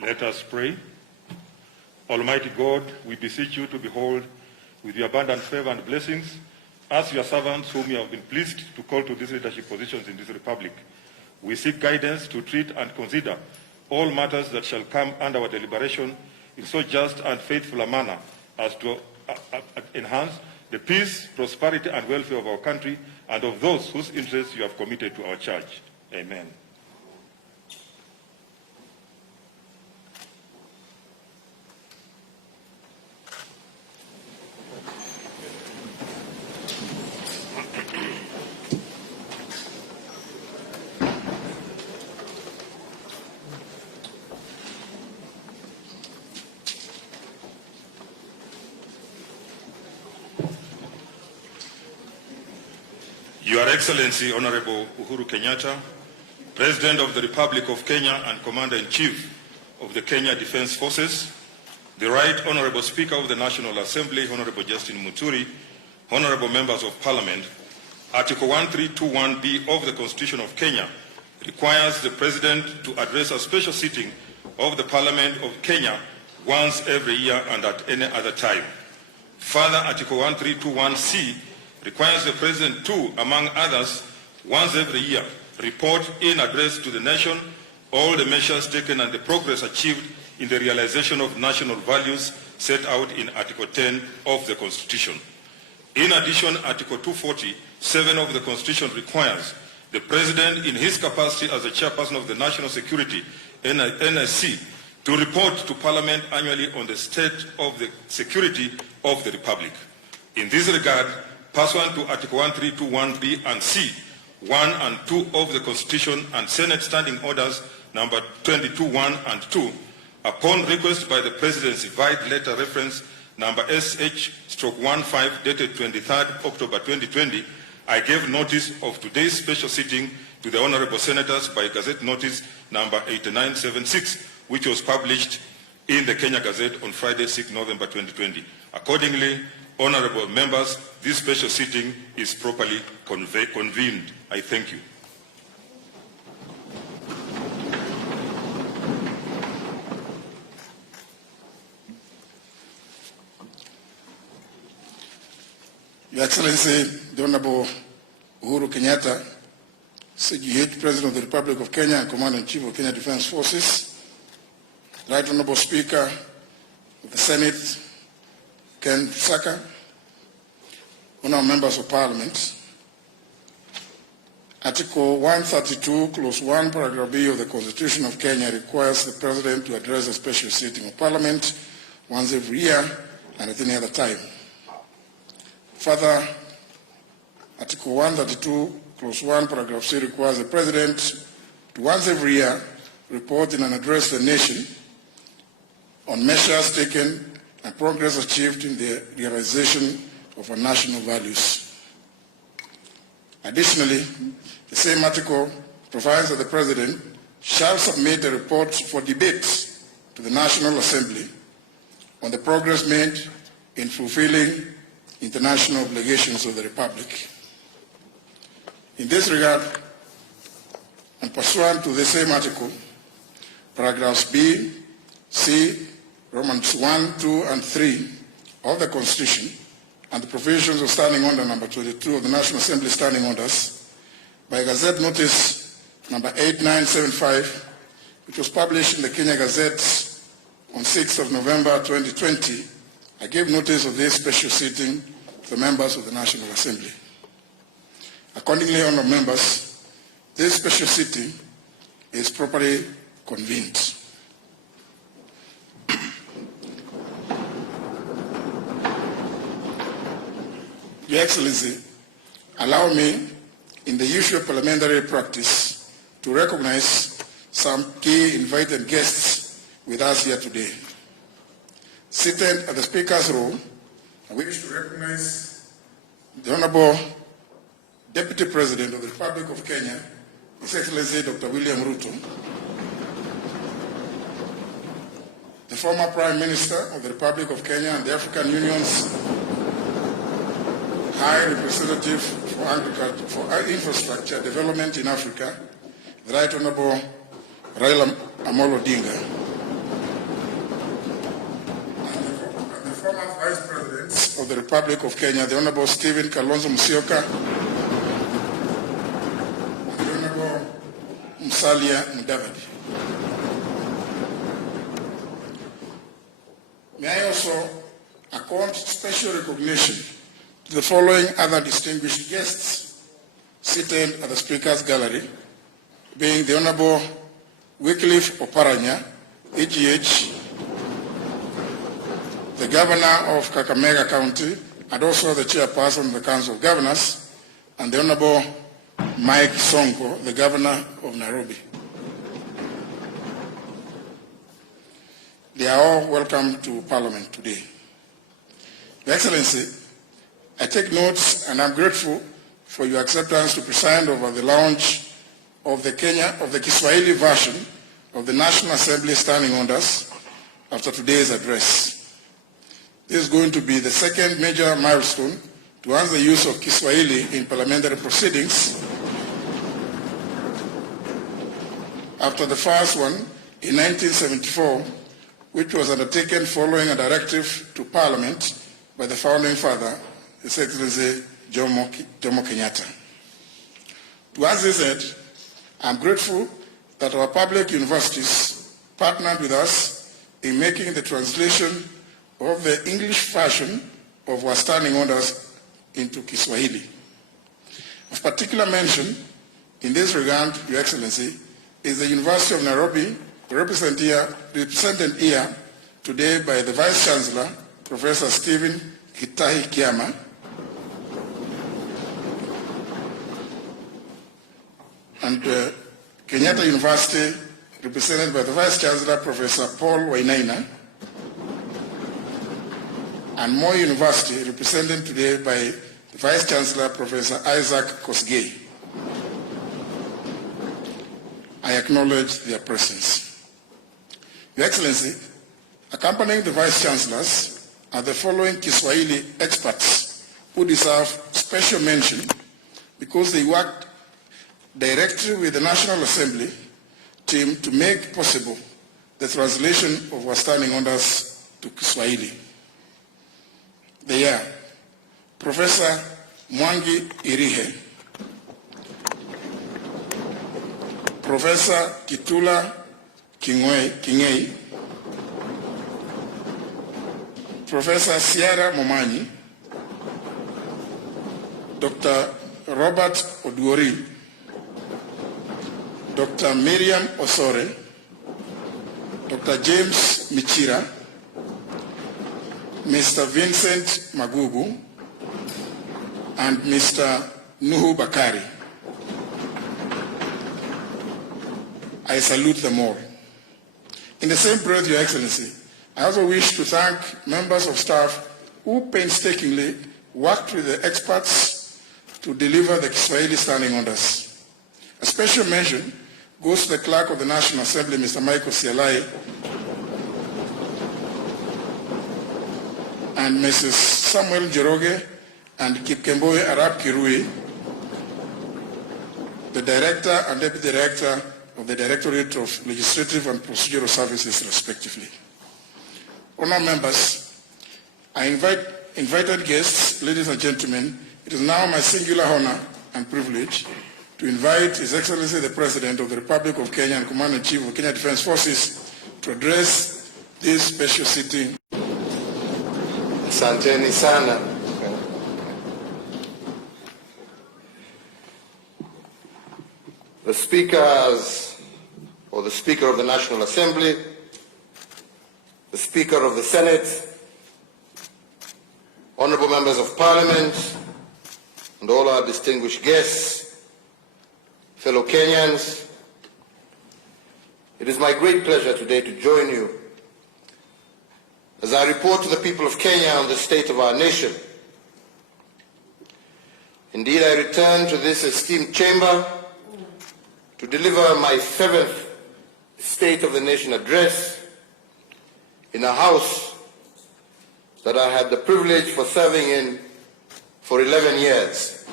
Let us pray. Almighty God, we beseech you to behold with your abundant favor and blessings as your servants whom you have been pleased to call to these leadership positions in this republic. We seek guidance to treat and consider all matters that shall come under our deliberation in so just and faithful a manner as to enhance the peace, prosperity, and welfare of our country and of those whose interests you have committed to our church. Amen. Your Excellency, Honorable Uhuru Kenyatta, President of the Republic of Kenya and Commander-in-Chief of the Kenya Defense Forces, the Right Honorable Speaker of the National Assembly, Honorable Justin Muturi, Honorable Members of Parliament, Article 1321B of the Constitution of Kenya requires the President to address a special sitting of the Parliament of Kenya once every year and at any other time. Further, Article 1321C requires the President to, among others, once every year, report in address to the nation all the measures taken and the progress achieved in the realization of national values set out in Article 10 of the Constitution. In addition, Article 247 of the Constitution requires the President, in his capacity as the Chairperson of the National Security, NSC, to report to Parliament annually on the state of the security of the Republic. In this regard, pursuant to Article 1321B and C, 1 and 2 of the Constitution and Senate Standing Orders number 22.1 and 2, upon request by the Presidency, vide letter reference number SH/15 dated 23rd October 2020, I gave notice of today's special sitting to the Honorable Senators by Gazette Notice number 8976, which was published in the Kenya Gazette on Friday, 6 November 2020. Accordingly, Honorable members, this special sitting is properly convened. I thank you. Your Excellency, the Honorable Uhuru Kenyatta, CGH, President of the Republic of Kenya and Commander-in-Chief of Kenya Defense Forces, Right Honorable Speaker of the Senate, Ken Saka, Honorable Members of Parliament, Article 132, Clause 1, Paragraph B of the Constitution of Kenya requires the President to address a special sitting of Parliament once every year and at any other time. Further, Article 132, Clause 1, Paragraph C requires the President to once every year report in and address the nation on measures taken and progress achieved in the realization of our national values. Additionally, the same article provides that the President shall submit a report for debate to the National Assembly on the progress made in fulfilling international obligations of the Republic. In this regard, and pursuant to the same article, paragraphs B, C, Romans 1, 2, and 3 of the Constitution, and the provisions of Standing Order number 22 of the National Assembly Standing Orders, by Gazette Notice number 8975, which was published in the Kenya Gazette on 6th of November 2020, I gave notice of this special sitting to the members of the National Assembly. Accordingly, honourable members, this special sitting is properly convened. Your Excellency, allow me, in the usual parliamentary practice, to recognize some key invited guests with us here today. Seated at the Speaker's row, I wish to recognize the Honorable Deputy President of the Republic of Kenya, His Excellency Dr. William Ruto, the former Prime Minister of the Republic of Kenya and the African Union's High Representative for Infrastructure Development in Africa, the Right Honorable Raila Amolo Odinga, of the Republic of Kenya, the Honorable Stephen Kalonzo Musyoka, and the Honorable Musalia Mudavadi. May I also accord special recognition to the following other distinguished guests seated at the Speaker's Gallery, being the Honorable Wycliffe Oparanya, AGH, the Governor of Kakamega County, and also the Chairperson of the Council of Governors, and the Honorable Mike Sonko, the Governor of Nairobi. They are all welcome to Parliament today. Your Excellency, I take notes and I'm grateful for your acceptance to preside over the launch of the Kiswahili version of the National Assembly Standing Orders after today's address. This is going to be the second major milestone towards the use of Kiswahili in parliamentary proceedings after the first one in 1974, which was undertaken following a directive to Parliament by the founding father, His Excellency Jomo Kenyatta. Towards this end, I am grateful that our public universities partnered with us in making the translation of the English version of our standing orders into Kiswahili. Of particular mention in this regard, Your Excellency, is the University of Nairobi, represented here today by the Vice Chancellor, Professor Stephen Gitahi Kiama, and Kenyatta University, represented by the Vice Chancellor, Professor Paul Wainaina, and Moi University, represented today by the Vice Chancellor, Professor Isaac Kosgei. I acknowledge their presence. Your Excellency, accompanying the Vice Chancellors are the following Kiswahili experts who deserve special mention because they worked directly with the National Assembly team to make possible the translation of our standing orders to Kiswahili. They are Professor Mwangi Irihe, Professor Kitula Kingei, Professor Sierra Momanyi, Dr. Robert Oduori, Dr. Miriam Osore, Dr. James Michira, Mr. Vincent Magugu, and Mr. Nuhu Bakari. I salute them all. In the same breath, Your Excellency, I also wish to thank members of staff who painstakingly worked with the experts to deliver the Kiswahili standing orders. A special mention goes to the Clerk of the National Assembly, Mr. Michael Sialai, and Mrs. Samuel Jeroge and Kipkemboe Arab Kirui, the Director and Deputy Director of the Directorate of Legislative and Procedural Services, respectively. Honourable members, invited guests, ladies and gentlemen, it is now my singular honour and privilege to invite His Excellency the President of the Republic of Kenya and Commander-in-Chief of Kenya Defence Forces to address this special sitting. Asanteni sana. The speakers, or the Speaker of the National Assembly, the Speaker of the Senate, honorable members of Parliament, and all our distinguished guests, fellow Kenyans, it is my great pleasure today to join you as I report to the people of Kenya on the state of our nation. Indeed, I return to this esteemed chamber to deliver my 7th State of the Nation address in a house that I had the privilege for serving in for 11 years.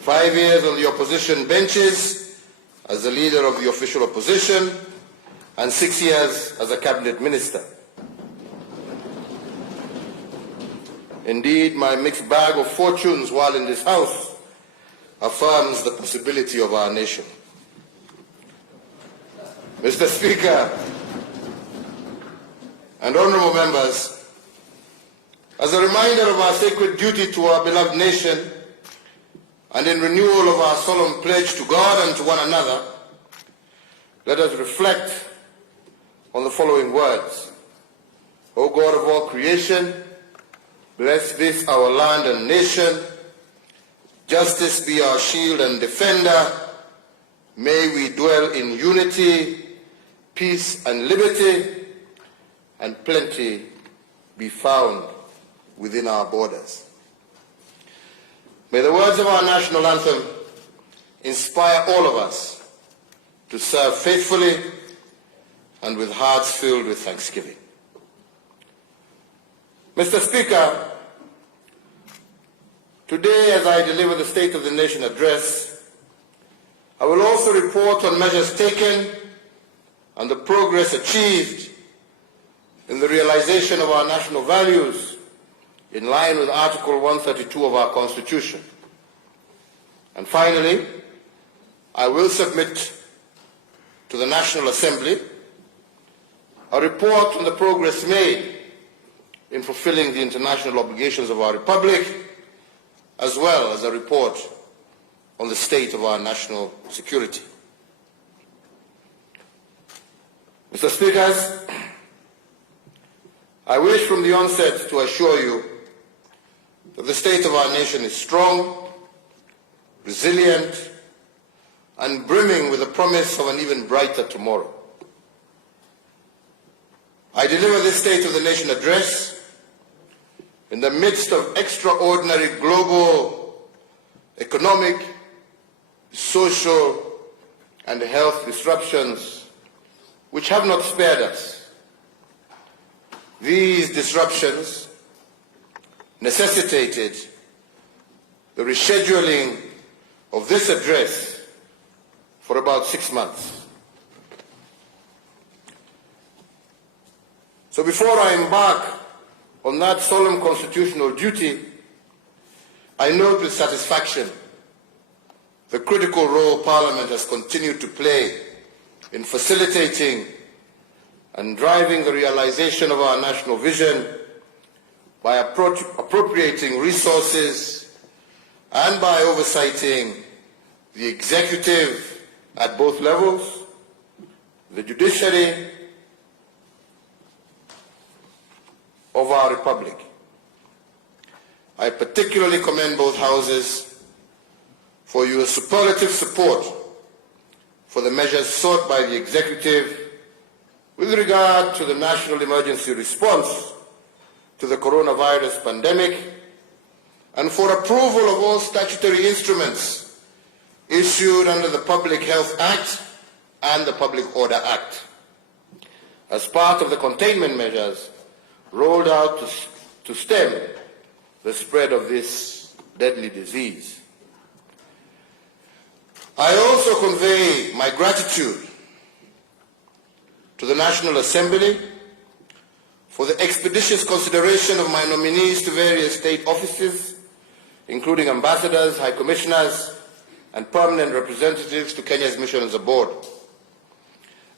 5 years on the opposition benches as the leader of the official opposition, and 6 years as a cabinet minister. Indeed, my mixed bag of fortunes while in this House affirms the possibility of our nation. Mr. Speaker and honorable members, as a reminder of our sacred duty to our beloved nation and in renewal of our solemn pledge to God and to one another, let us reflect on the following words. O God of all creation, bless this our land and nation. Justice be our shield and defender. May we dwell in unity, peace and liberty, and plenty be found within our borders. May the words of our national anthem inspire all of us to serve faithfully and with hearts filled with thanksgiving. Mr. Speaker, today as I deliver the State of the Nation address, I will also report on measures taken and the progress achieved in the realization of our national values in line with Article 132 of our Constitution. And finally, I will submit to the National Assembly a report on the progress made in fulfilling the international obligations of our Republic, as well as a report on the state of our national security. Mr. Speakers, I wish from the onset to assure you that the state of our nation is strong, resilient, and brimming with the promise of an even brighter tomorrow. I deliver this State of the Nation address in the midst of extraordinary global, economic, social, and health disruptions which have not spared us. These disruptions necessitated the rescheduling of this address for about 6 months. So before I embark on that solemn constitutional duty, I note with satisfaction the critical role Parliament has continued to play in facilitating and driving the realization of our national vision by appropriating resources and by oversighting the executive at both levels, the judiciary of our Republic. I particularly commend both houses for your superlative support for the measures sought by the executive with regard to the national emergency response to the coronavirus pandemic and for approval of all statutory instruments issued under the Public Health Act and the Public Order Act as part of the containment measures rolled out to stem the spread of this deadly disease. I also convey my gratitude to the National Assembly for the expeditious consideration of my nominees to various state offices, including ambassadors, high commissioners, and permanent representatives to Kenya's mission as a board.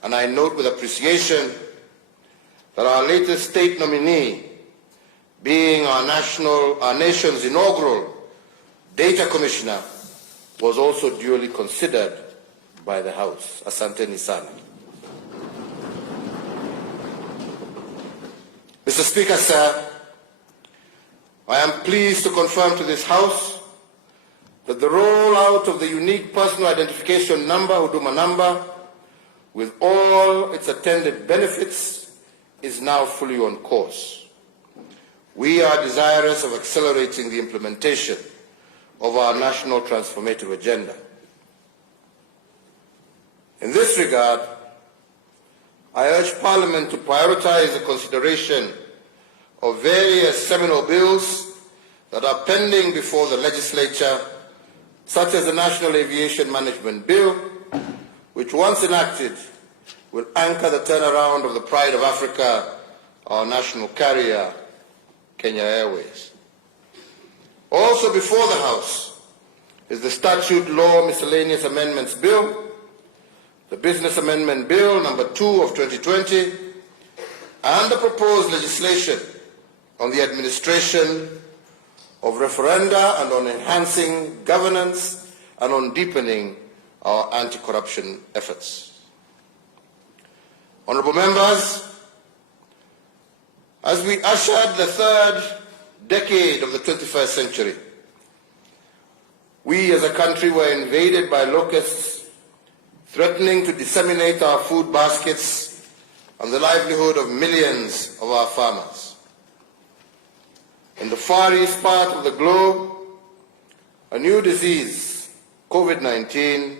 And I note with appreciation that our latest state nominee, being our nation's inaugural data commissioner, was also duly considered by the House. Asanteni sana. Mr. Speaker, sir, I am pleased to confirm to this House that the rollout of the unique personal identification number, Huduma number, with all its attendant benefits, is now fully on course. We are desirous of accelerating the implementation of our national transformative agenda. In this regard, I urge Parliament to prioritize the consideration of various seminal bills that are pending before the legislature, such as the National Aviation Management Bill, which once enacted will anchor the turnaround of the pride of Africa, our national carrier, Kenya Airways. Also before the House is the Statute Law Miscellaneous Amendments Bill, the Business Amendment Bill number 2 of 2020, and the proposed legislation on the administration of referenda and on enhancing governance and on deepening our anti-corruption efforts. Honourable members, as we ushered the third decade of the 21st century, we as a country were invaded by locusts threatening to disseminate our food baskets and the livelihood of millions of our farmers. In the far east part of the globe, a new disease, COVID-19,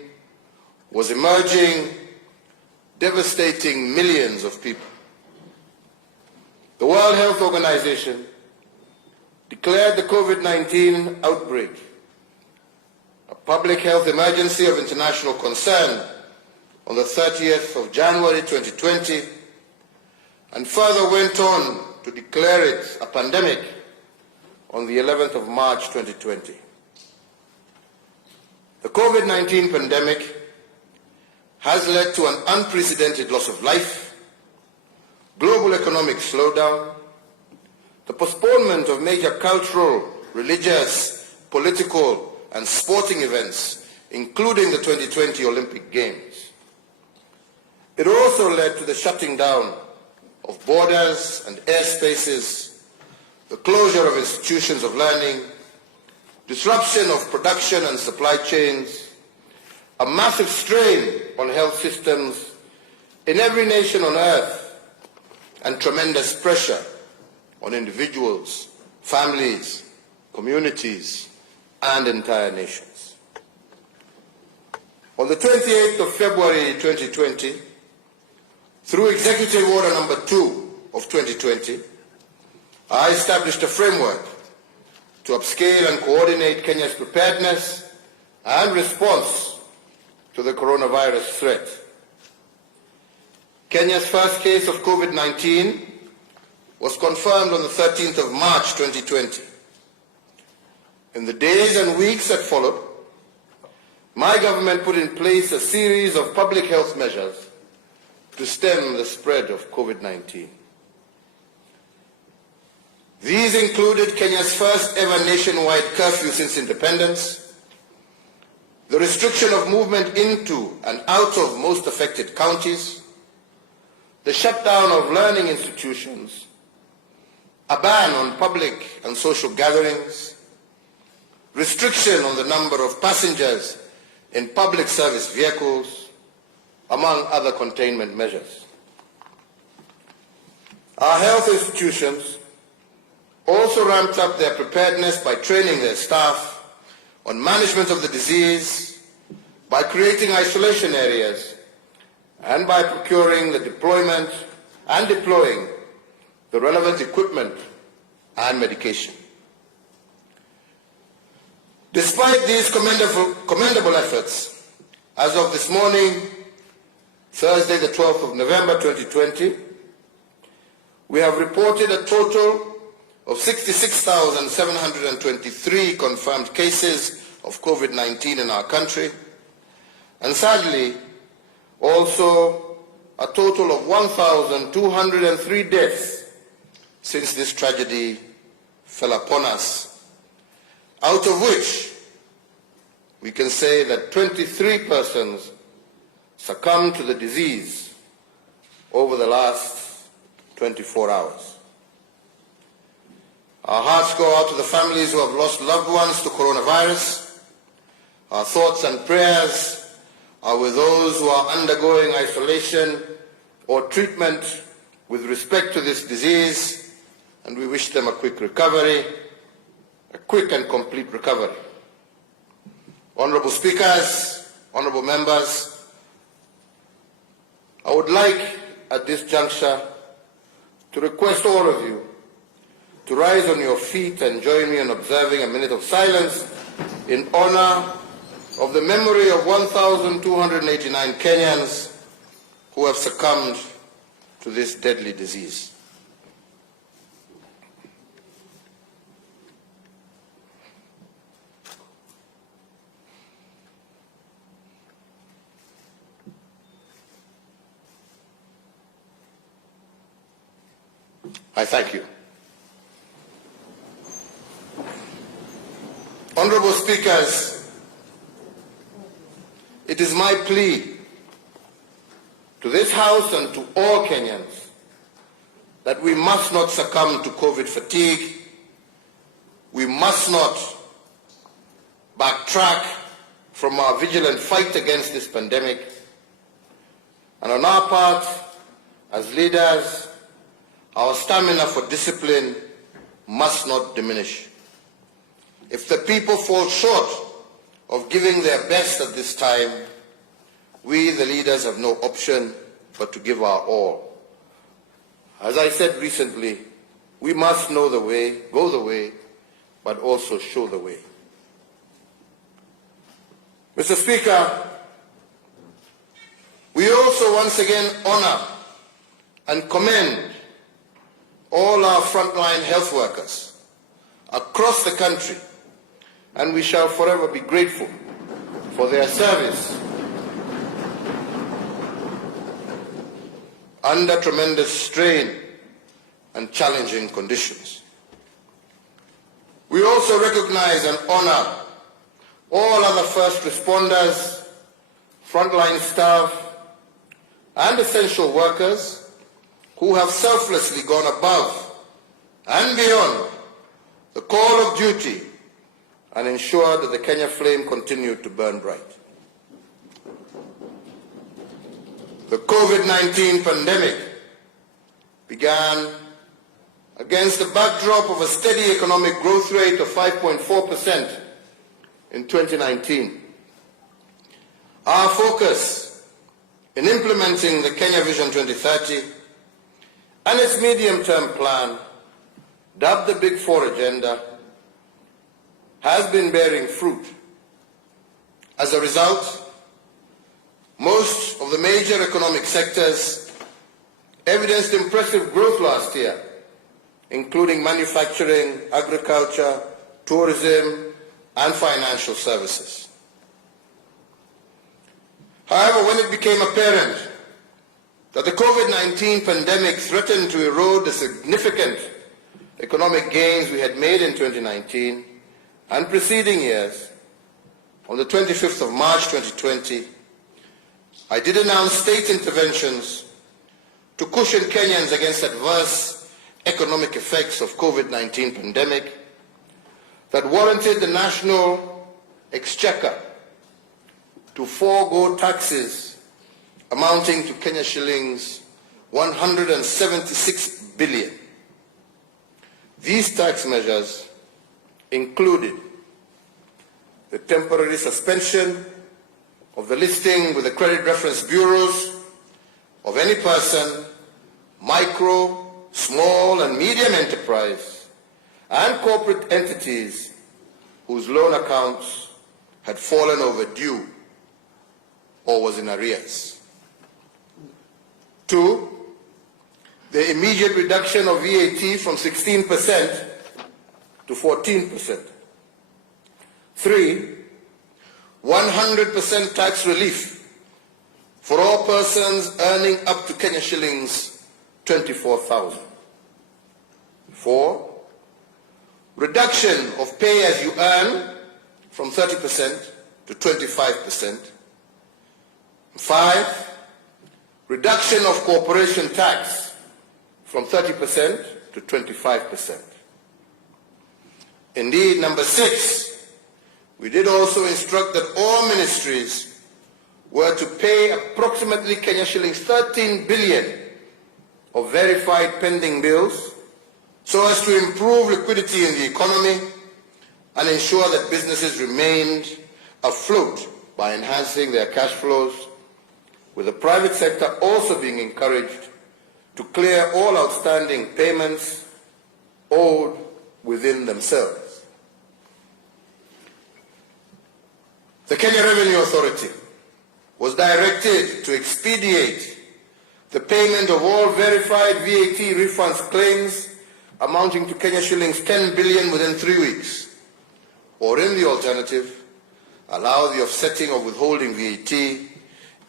was emerging, devastating millions of people. The World Health Organization declared the COVID-19 outbreak a public health emergency of international concern on the 30th of January 2020, and further went on to declare it a pandemic on the 11th of March 2020. The COVID-19 pandemic has led to an unprecedented loss of life, global economic slowdown, the postponement of major cultural, religious, political, and sporting events, including the 2020 Olympic Games. It also led to the shutting down of borders and airspaces, the closure of institutions of learning, disruption of production and supply chains, a massive strain on health systems in every nation on earth, and tremendous pressure on individuals, families, communities, and entire nations. On the 28th of February 2020, through Executive Order number 2 of 2020, I established a framework to upscale and coordinate Kenya's preparedness and response to the coronavirus threat. Kenya's first case of COVID-19 was confirmed on the 13th of March 2020. In the days and weeks that followed, my government put in place a series of public health measures to stem the spread of COVID-19. These included Kenya's first ever nationwide curfew since independence, the restriction of movement into and out of most affected counties, the shutdown of learning institutions, a ban on public and social gatherings, restriction on the number of passengers in public service vehicles, among other containment measures. Our health institutions also ramped up their preparedness by training their staff on management of the disease, by creating isolation areas, and by procuring the deployment and deploying the relevant equipment and medication. Despite these commendable efforts, as of this morning, Thursday the 12th of November 2020, we have reported a total of 66,723 confirmed cases of COVID-19 in our country, and sadly, also a total of 1,203 deaths since this tragedy fell upon us, out of which we can say that 23 persons succumbed to the disease over the last 24 hours. Our hearts go out to the families who have lost loved ones to coronavirus. Our thoughts and prayers are with those who are undergoing isolation or treatment with respect to this disease, and we wish them a quick recovery, a quick and complete recovery. Honourable Speakers, honourable members, I would like at this juncture to request all of you to rise on your feet and join me in observing a minute of silence in honour of the memory of 1,289 Kenyans who have succumbed to this deadly disease. I thank you. Honorable Speakers, it is my plea to this House and to all Kenyans that we must not succumb to COVID fatigue. We must not backtrack from our vigilant fight against this pandemic. And on our part, as leaders, our stamina for discipline must not diminish. If the people fall short of giving their best at this time, we, the leaders, have no option but to give our all. As I said recently, we must know the way, go the way, but also show the way. Mr. Speaker, we also once again honor and commend all our frontline health workers across the country, and we shall forever be grateful for their service under tremendous strain and challenging conditions. We also recognize and honor all other first responders, frontline staff, and essential workers who have selflessly gone above and beyond the call of duty and ensured that the Kenya flame continued to burn bright. The COVID-19 pandemic began against the backdrop of a steady economic growth rate of 5.4% in 2019. Our focus in implementing the Kenya Vision 2030 and its medium-term plan, dubbed the Big Four Agenda, has been bearing fruit. As a result, most of the major economic sectors evidenced impressive growth last year, including manufacturing, agriculture, tourism, and financial services. However, when it became apparent that the COVID-19 pandemic threatened to erode the significant economic gains we had made in 2019 and preceding years, on the 25th of March 2020, I did announce state interventions to cushion Kenyans against adverse economic effects of COVID-19 pandemic that warranted the national exchequer to forego taxes amounting to Kenya shillings 176 billion. These tax measures included the temporary suspension of the listing with the credit reference bureaus of any person, micro, small and medium enterprise, and corporate entities whose loan accounts had fallen overdue or was in arrears. 2, the immediate reduction of VAT from 16% to 14%. 3, 100% tax relief for all persons earning up to Kenya shillings 24,000. 4, reduction of pay as you earn from 30% to 25%. 5, reduction of corporation tax from 30% to 25%. Indeed, number 6, we did also instruct that all ministries were to pay approximately Kenya shillings 13 billion of verified pending bills so as to improve liquidity in the economy and ensure that businesses remained afloat by enhancing their cash flows, with the private sector also being encouraged to clear all outstanding payments owed within themselves. The Kenya Revenue Authority was directed to expedite the payment of all verified VAT refunds claims amounting to Kenya shillings 10 billion within 3 weeks, or in the alternative, allow the offsetting of withholding VAT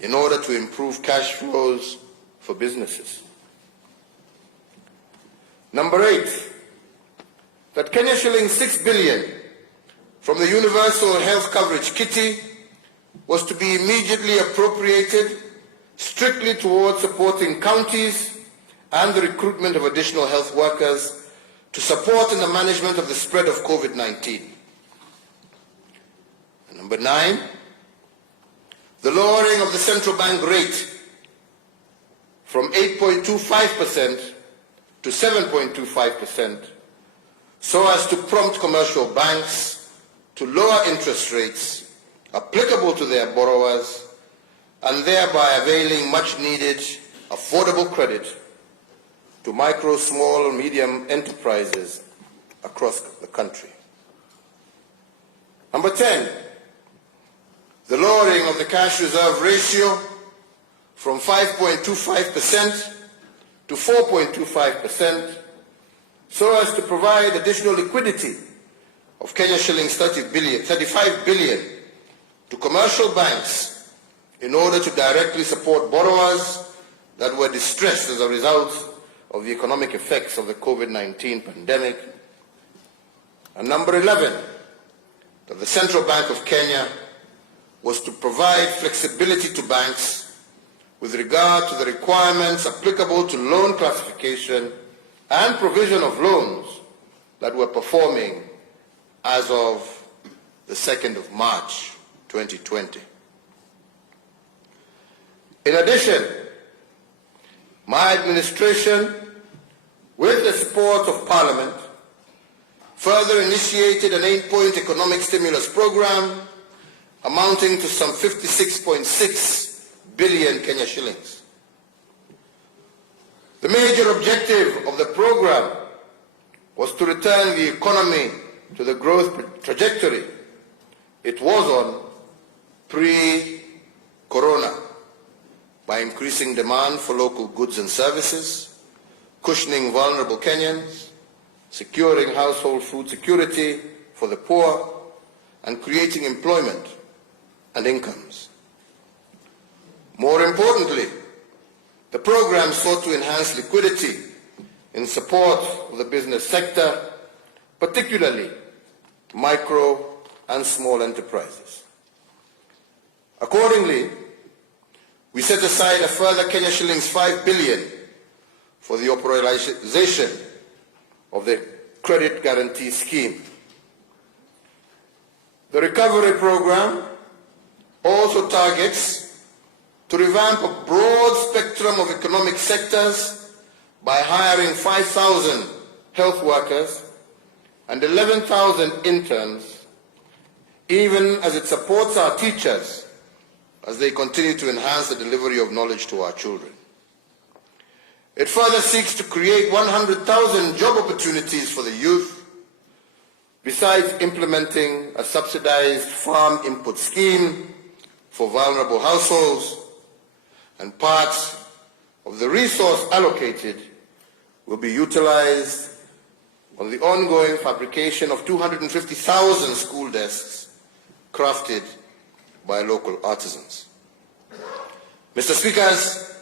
in order to improve cash flows for businesses. Number 8, that Kenya shillings 6 billion from the Universal Health Coverage Kitty was to be immediately appropriated strictly towards supporting counties and the recruitment of additional health workers to support in the management of the spread of COVID-19. And number 9, the lowering of the central bank rate from 8.25% to 7.25% so as to prompt commercial banks to lower interest rates applicable to their borrowers and thereby availing much needed affordable credit to micro, small, and medium enterprises across the country. Number 10, the lowering of the cash reserve ratio from 5.25% to 4.25% so as to provide additional liquidity of Kenya shillings 35 billion to commercial banks in order to directly support borrowers that were distressed as a result of the economic effects of the COVID-19 pandemic. And number 11, that the Central Bank of Kenya was to provide flexibility to banks with regard to the requirements applicable to loan classification and provision of loans that were performing as of the 2nd of March 2020. In addition, my administration, with the support of Parliament, further initiated an 8-point economic stimulus program amounting to some 56.6 billion Kenya shillings. The major objective of the program was to return the economy to the growth trajectory it was on pre-corona by increasing demand for local goods and services, cushioning vulnerable Kenyans, securing household food security for the poor, and creating employment and incomes. More importantly, the program sought to enhance liquidity in support of the business sector, particularly micro and small enterprises. Accordingly, we set aside a further Kenya shillings 5 billion for the operationalization of the credit guarantee scheme. The recovery program also targets to revamp a broad spectrum of economic sectors by hiring 5,000 health workers and 11,000 interns, even as it supports our teachers as they continue to enhance the delivery of knowledge to our children. It further seeks to create 100,000 job opportunities for the youth, besides implementing a subsidized farm input scheme for vulnerable households, and parts of the resource allocated will be utilized on the ongoing fabrication of 250,000 school desks crafted by local artisans. Mr. Speakers,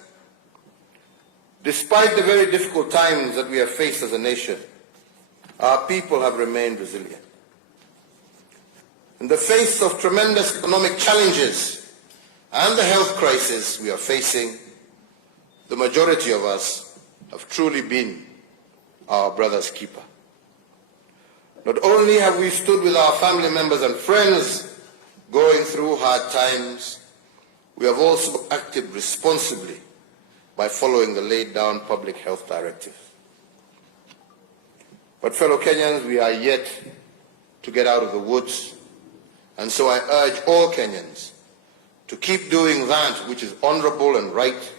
despite the very difficult times that we have faced as a nation, our people have remained resilient. In the face of tremendous economic challenges and the health crisis we are facing, the majority of us have truly been our brother's keeper. Not only have we stood with our family members and friends going through hard times, we have also acted responsibly by following the laid down public health directives. But fellow Kenyans, we are yet to get out of the woods, and so I urge all Kenyans to keep doing that which is honorable and right.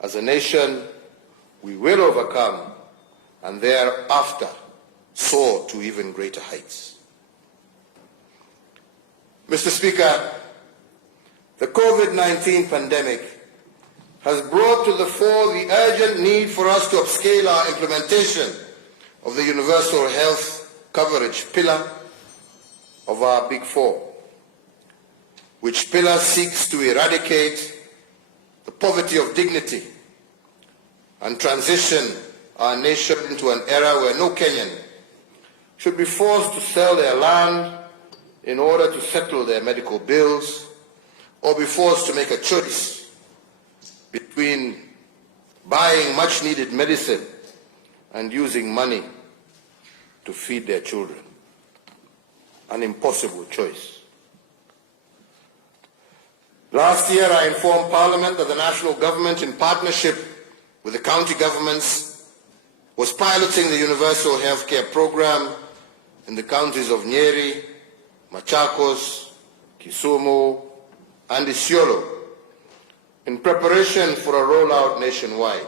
As a nation, we will overcome and thereafter soar to even greater heights. Mr. Speaker, the COVID-19 pandemic has brought to the fore the urgent need for us to upscale our implementation of the universal health coverage pillar of our Big Four, which pillar seeks to eradicate the poverty of dignity and transition our nation into an era where no Kenyan should be forced to sell their land in order to settle their medical bills, or be forced to make a choice between buying much-needed medicine and using money to feed their children. An impossible choice. Last year, I informed Parliament that the national government, in partnership with the county governments, was piloting the universal healthcare program in the counties of Nyeri, Machakos, Kisumu, and Isiolo, in preparation for a rollout nationwide.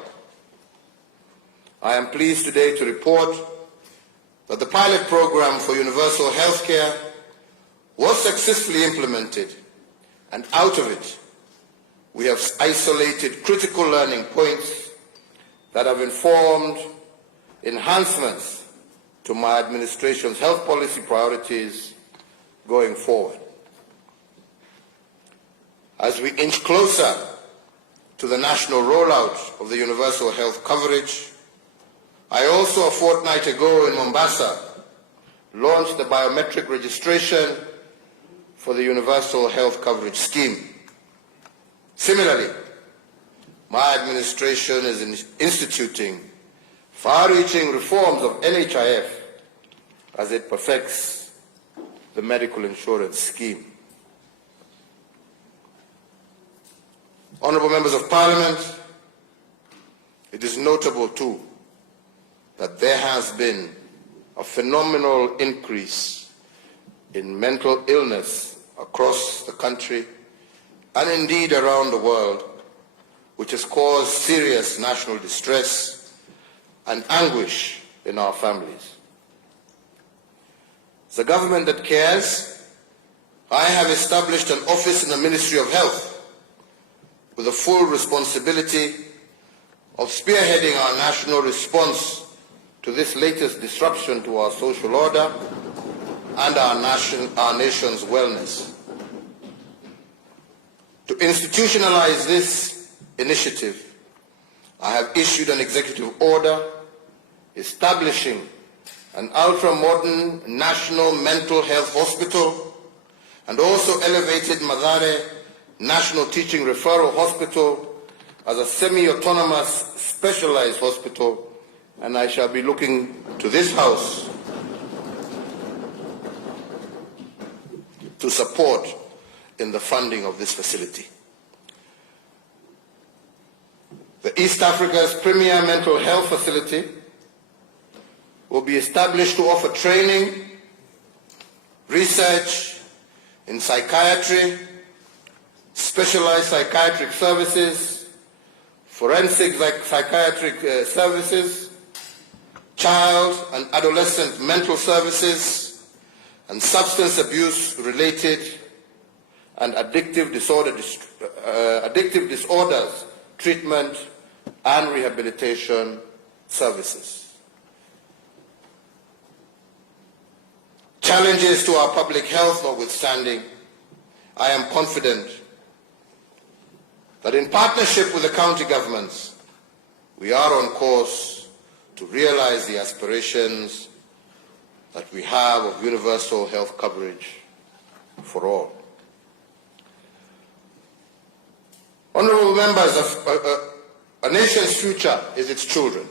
I am pleased today to report that the pilot program for universal healthcare was successfully implemented, and out of it, we have isolated critical learning points that have informed enhancements to my administration's health policy priorities going forward. As we inch closer to the national rollout of the universal health coverage, I also, a fortnight ago in Mombasa, launched the biometric registration for the universal health coverage scheme. Similarly, my administration is instituting far-reaching reforms of NHIF as it perfects the medical insurance scheme. Honourable Members of Parliament, it is notable too that there has been a phenomenal increase in mental illness across the country and indeed around the world, which has caused serious national distress and anguish in our families. As a government that cares, I have established an office in the Ministry of Health with the full responsibility of spearheading our national response to this latest disruption to our social order and our nation's wellness. To institutionalize this initiative, I have issued an executive order establishing an ultra-modern national mental health hospital and also elevated Mathare National Teaching Referral Hospital as a semi-autonomous specialized hospital, and I shall be looking to this House to support in the funding of this facility. The East Africa's premier mental health facility will be established to offer training, research in psychiatry, specialized psychiatric services, forensic psychiatric services, child and adolescent mental services, and substance abuse related and addictive disorders treatment and rehabilitation services. Challenges to our public health notwithstanding, I am confident that in partnership with the county governments, we are on course to realize the aspirations that we have of universal health coverage for all. Honourable members, a nation's future is its children.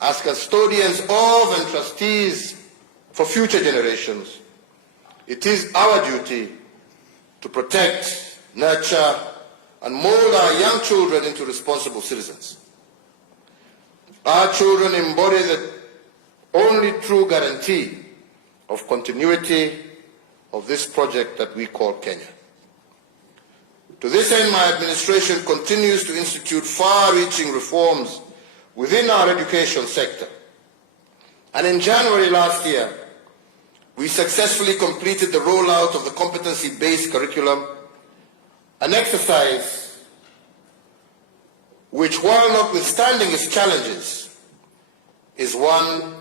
As custodians of and trustees for future generations, it is our duty to protect, nurture, and mold our young children into responsible citizens. Our children embody the only true guarantee of continuity of this project that we call Kenya. To this end, my administration continues to institute far-reaching reforms within our education sector. And in January last year, we successfully completed the rollout of the competency-based curriculum, an exercise which, while notwithstanding its challenges, is one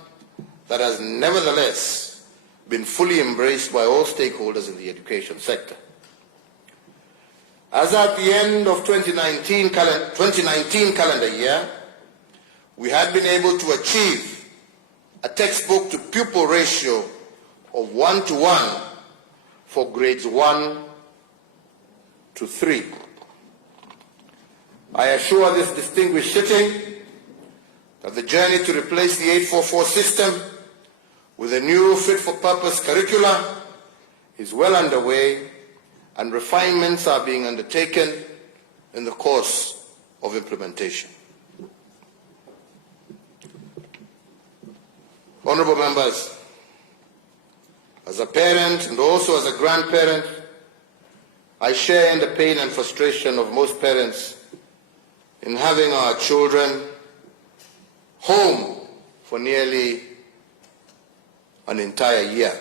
that has nevertheless been fully embraced by all stakeholders in the education sector. As at the end of 2019 calendar year, we had been able to achieve a textbook to pupil ratio of 1:1 for grades 1 to 3. I assure this distinguished sitting that the journey to replace the 844 system with a new fit-for-purpose curricula is well underway, and refinements are being undertaken in the course of implementation. Honorable members, as a parent and also as a grandparent, I share in the pain and frustration of most parents in having our children home for nearly an entire year.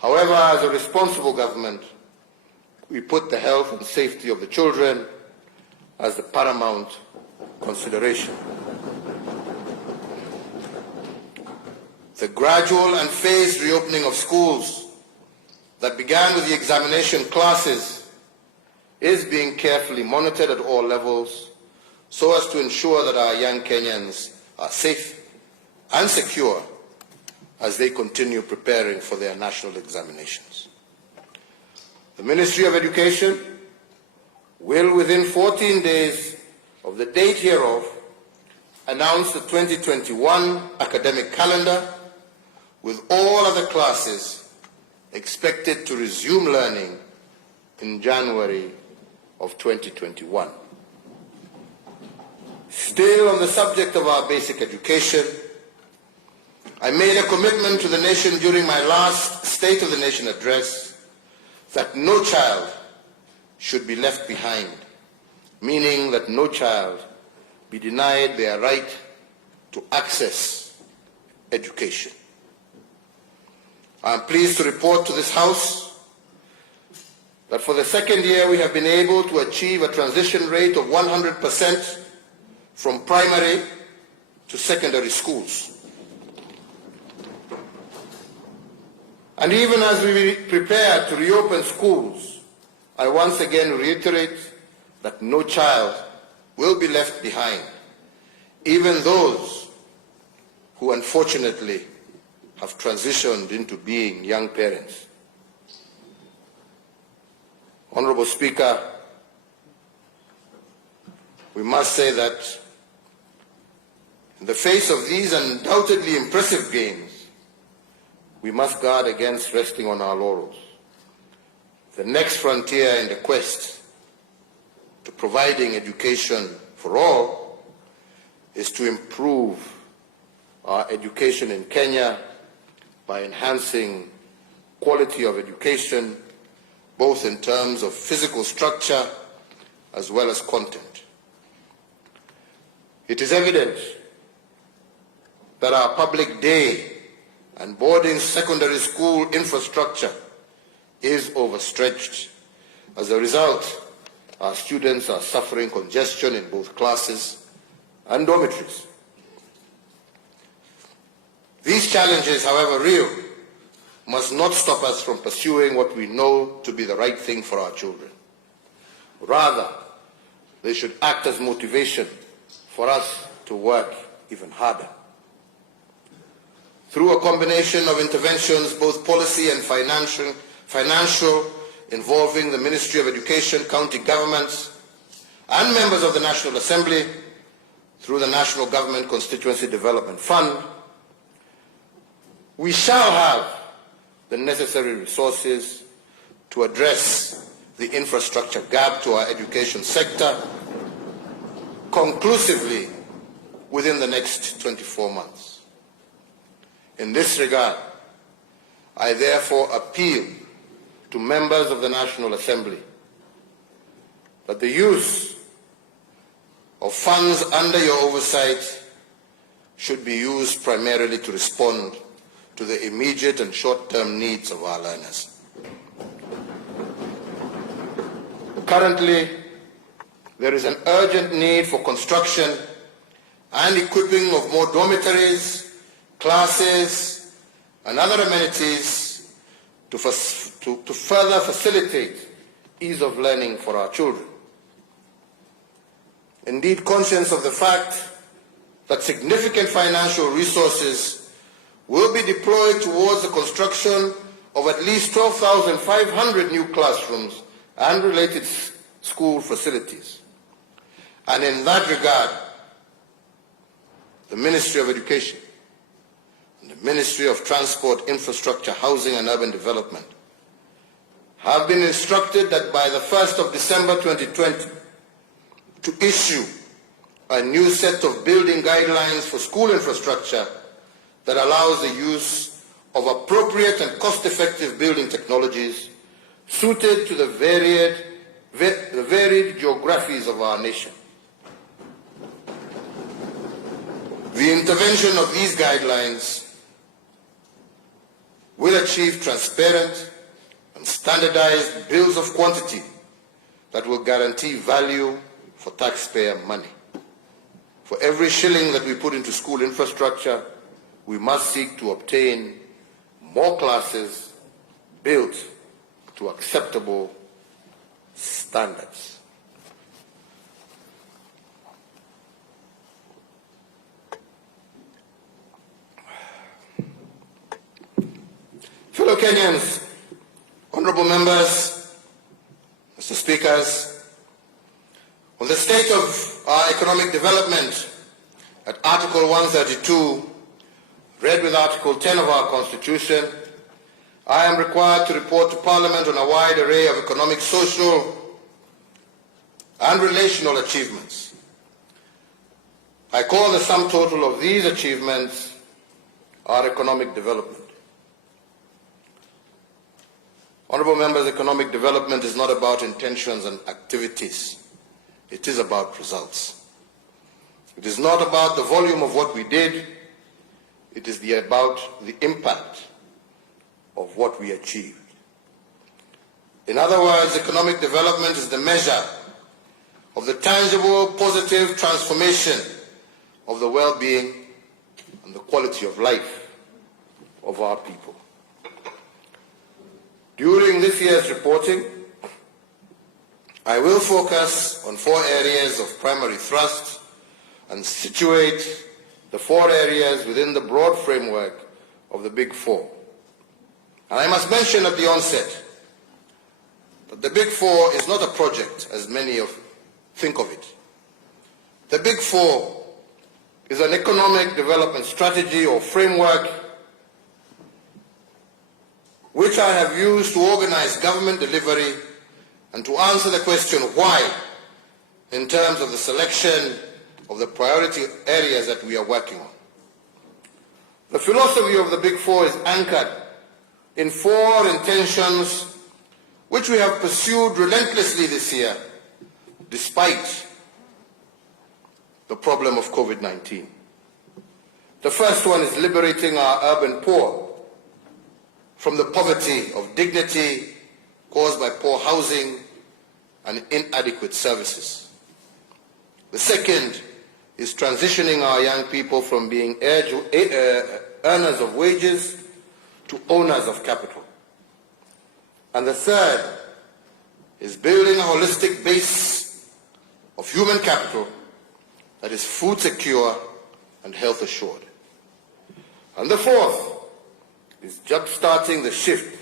However, as a responsible government, we put the health and safety of the children as the paramount consideration. The gradual and phased reopening of schools that began with the examination classes is being carefully monitored at all levels so as to ensure that our young Kenyans are safe and secure as they continue preparing for their national examinations. The Ministry of Education will, within 14 days of the date hereof, announce the 2021 academic calendar, with all other classes expected to resume learning in January of 2021. Still on the subject of our basic education, I made a commitment to the nation during my last State of the Nation address that no child should be left behind, meaning that no child be denied their right to access education. I am pleased to report to this House that for the second year we have been able to achieve a transition rate of 100% from primary to secondary schools. And even as we prepare to reopen schools, I once again reiterate that no child will be left behind, even those who unfortunately have transitioned into being young parents. Honorable Speaker, we must say that in the face of these undoubtedly impressive gains, we must guard against resting on our laurels. The next frontier in the quest to providing education for all is to improve our education in Kenya by enhancing quality of education, both in terms of physical structure as well as content. It is evident that our public day and boarding secondary school infrastructure is overstretched. As a result, our students are suffering congestion in both classes and dormitories. These challenges, however real, must not stop us from pursuing what we know to be the right thing for our children. Rather, they should act as motivation for us to work even harder. Through a combination of interventions, both policy and financial, involving the Ministry of Education, county governments, and members of the National Assembly, through the National Government Constituency Development Fund, we shall have the necessary resources to address the infrastructure gap to our education sector conclusively within the next 24 months. In this regard, I therefore appeal to members of the National Assembly that the use of funds under your oversight should be used primarily to respond to the immediate and short-term needs of our learners. Currently, there is an urgent need for construction and equipping of more dormitories, classes, and other amenities to further facilitate ease of learning for our children. Indeed, conscious of the fact that significant financial resources will be deployed towards the construction of at least 12,500 new classrooms and related school facilities. And in that regard, the Ministry of Education and the Ministry of Transport, Infrastructure, Housing and Urban Development have been instructed that by the 1st of December 2020 to issue a new set of building guidelines for school infrastructure that allows the use of appropriate and cost-effective building technologies suited to the varied geographies of our nation. The intervention of these guidelines will achieve transparent and standardized bills of quantity that will guarantee value for taxpayer money. For every shilling that we put into school infrastructure, we must seek to obtain more classes built to acceptable standards. Fellow Kenyans, honorable members, Mr. Speakers, on the state of our economic development at Article 132, read with Article 10 of our Constitution, I am required to report to Parliament on a wide array of economic, social, and relational achievements. I call the sum total of these achievements our economic development. Honourable members, economic development is not about intentions and activities. It is about results. It is not about the volume of what we did. It is about the impact of what we achieved. In other words, economic development is the measure of the tangible, positive transformation of the well-being and the quality of life of our people. During this year's reporting, I will focus on 4 areas of primary thrust and situate the 4 areas within the broad framework of the Big Four. And I must mention at the onset that the Big Four is not a project, as many think of it. The Big Four is an economic development strategy or framework which I have used to organize government delivery and to answer the question why in terms of the selection of the priority areas that we are working on. The philosophy of the Big Four is anchored in 4 intentions which we have pursued relentlessly this year despite the problem of COVID-19. The first one is liberating our urban poor from the poverty of dignity caused by poor housing and inadequate services. The second is transitioning our young people from being earners of wages to owners of capital. And the third is building a holistic base of human capital that is food secure and health assured. And the fourth is jump-starting the shift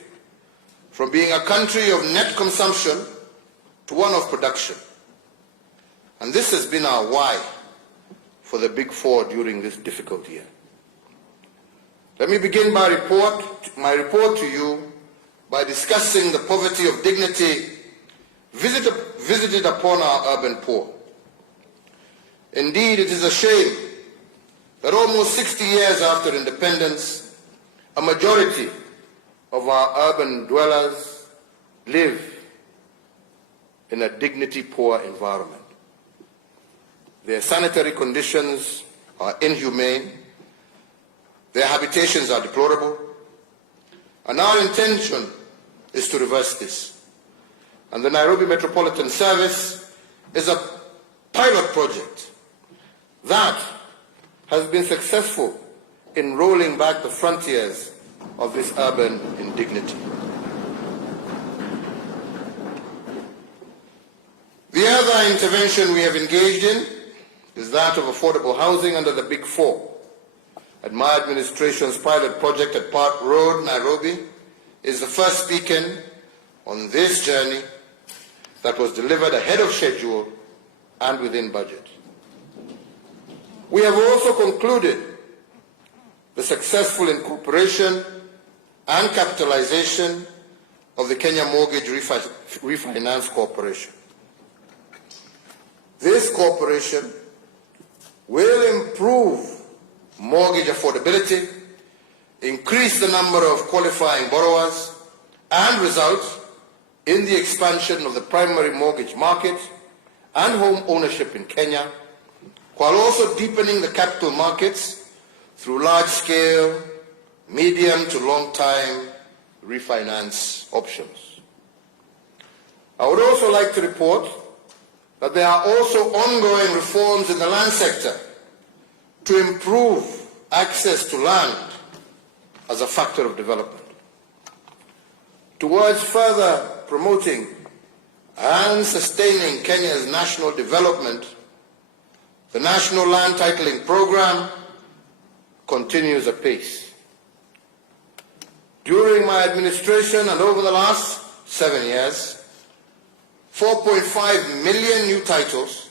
from being a country of net consumption to one of production. And this has been our why for the Big Four during this difficult year. Let me begin my report to you by discussing the poverty of dignity visited upon our urban poor. Indeed, it is a shame that almost 60 years after independence, a majority of our urban dwellers live in a dignity-poor environment. Their sanitary conditions are inhumane, their habitations are deplorable, and our intention is to reverse this. And the Nairobi Metropolitan Service is pilot project that has been successful in rolling back the frontiers of this urban indignity. The other intervention we have engaged in is that of affordable housing under the Big Four. And my administration's pilot project at Park Road, Nairobi, is the first beacon on this journey that was delivered ahead of schedule and within budget. We have also concluded the successful incorporation and capitalization of the Kenya Mortgage Refinance Corporation. This corporation will improve mortgage affordability, increase the number of qualifying borrowers, and result in the expansion of the primary mortgage market and home ownership in Kenya, while also deepening the capital markets through large-scale, medium to long-time refinance options. I would also like to report that there are also ongoing reforms in the land sector to improve access to land as a factor of development. Towards further promoting and sustaining Kenya's national development, the National Land Titling Program continues apace. During my administration and over the last 7 years, 4.5 million new titles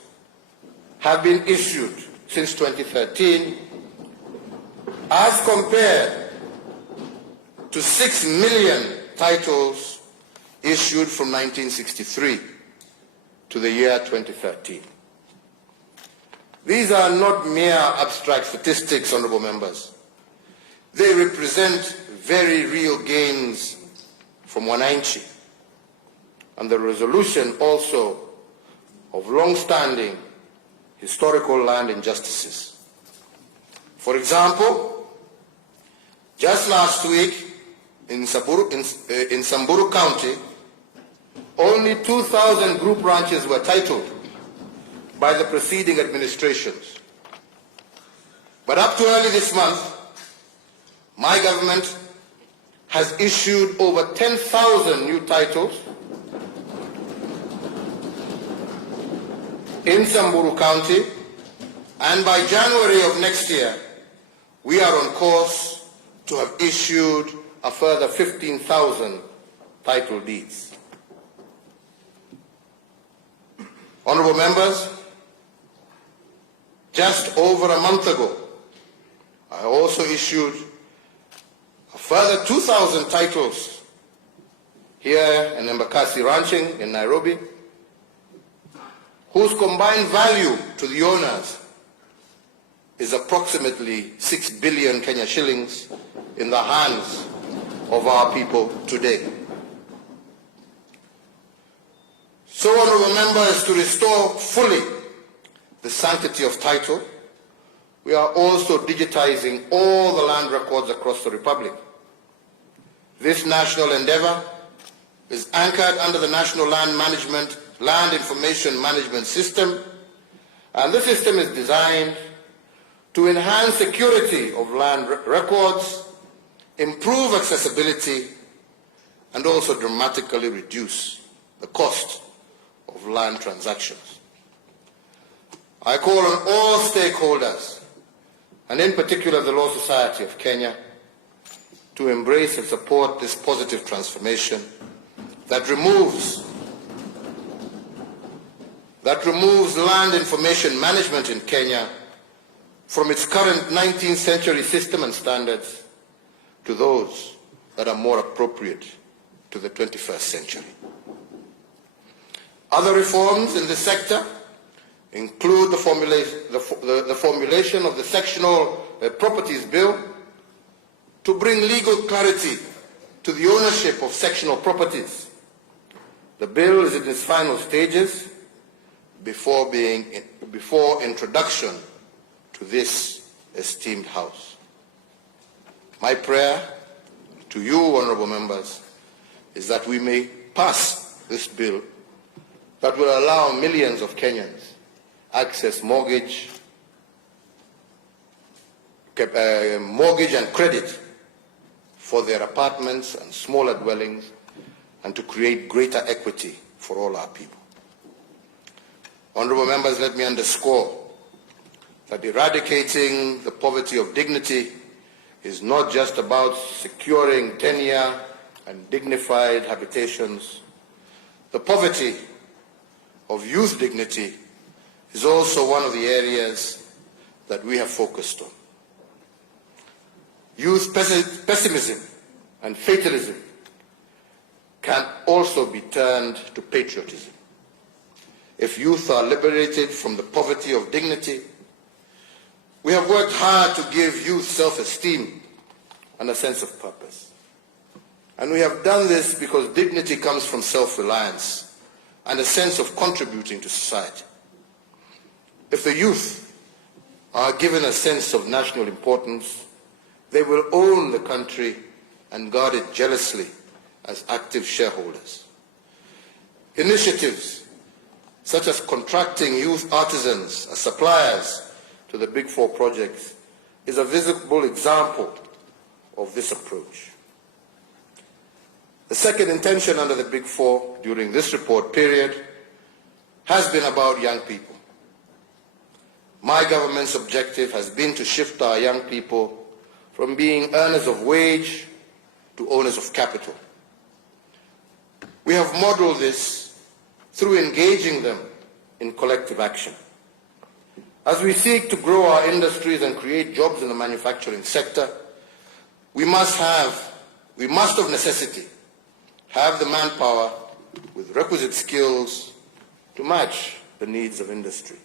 have been issued since 2013, as compared to 6 million titles issued from 1963 to the year 2013. These are not mere abstract statistics, honorable members. They represent very real gains from wananchi and the resolution also of long-standing historical land injustices. For example, just last week in Samburu County, only 2,000 group ranches were titled by the preceding administrations. But up to early this month, my government has issued over 10,000 new titles in Samburu County, and by January of next year, we are on course to have issued a further 15,000 title deeds. Honorable members, just over a month ago, I also issued a further 2,000 titles here in Embakasi Ranching in Nairobi, whose combined value to the owners is approximately 6 billion Kenya shillings in the hands of our people today. So, honorable members, to restore fully the sanctity of title, we are also digitizing all the land records across the Republic. This national endeavor is anchored under the National Land Information Management System, and the system is designed to enhance security of land records, improve accessibility, and also dramatically reduce the cost of land transactions. I call on all stakeholders, and in particular the Law Society of Kenya, to embrace and support this positive transformation that removes land information management in Kenya from its current 19th century system and standards to those that are more appropriate to the 21st century. Other reforms in this sector include the formulation of the Sectional Properties Bill to bring legal clarity to the ownership of sectional properties. The bill is in its final stages before introduction to this esteemed House. My prayer to you, honorable members, is that we may pass this bill that will allow millions of Kenyans access mortgage and credit for their apartments and smaller dwellings, and to create greater equity for all our people. Honourable members, let me underscore that eradicating the poverty of dignity is not just about securing tenure and dignified habitations. The poverty of youth dignity is also one of the areas that we have focused on. Youth pessimism and fatalism can also be turned to patriotism. If youth are liberated from the poverty of dignity, we have worked hard to give youth self-esteem and a sense of purpose. And we have done this because dignity comes from self-reliance and a sense of contributing to society. If the youth are given a sense of national importance, they will own the country and guard it jealously as active shareholders. Initiatives such as contracting youth artisans as suppliers to the Big Four projects is a visible example of this approach. The second intention under the Big Four during this report period has been about young people. My government's objective has been to shift our young people from being earners of wage to owners of capital. We have modeled this through engaging them in collective action. As we seek to grow our industries and create jobs in the manufacturing sector, we must of necessity have the manpower with requisite skills to match the needs of industry.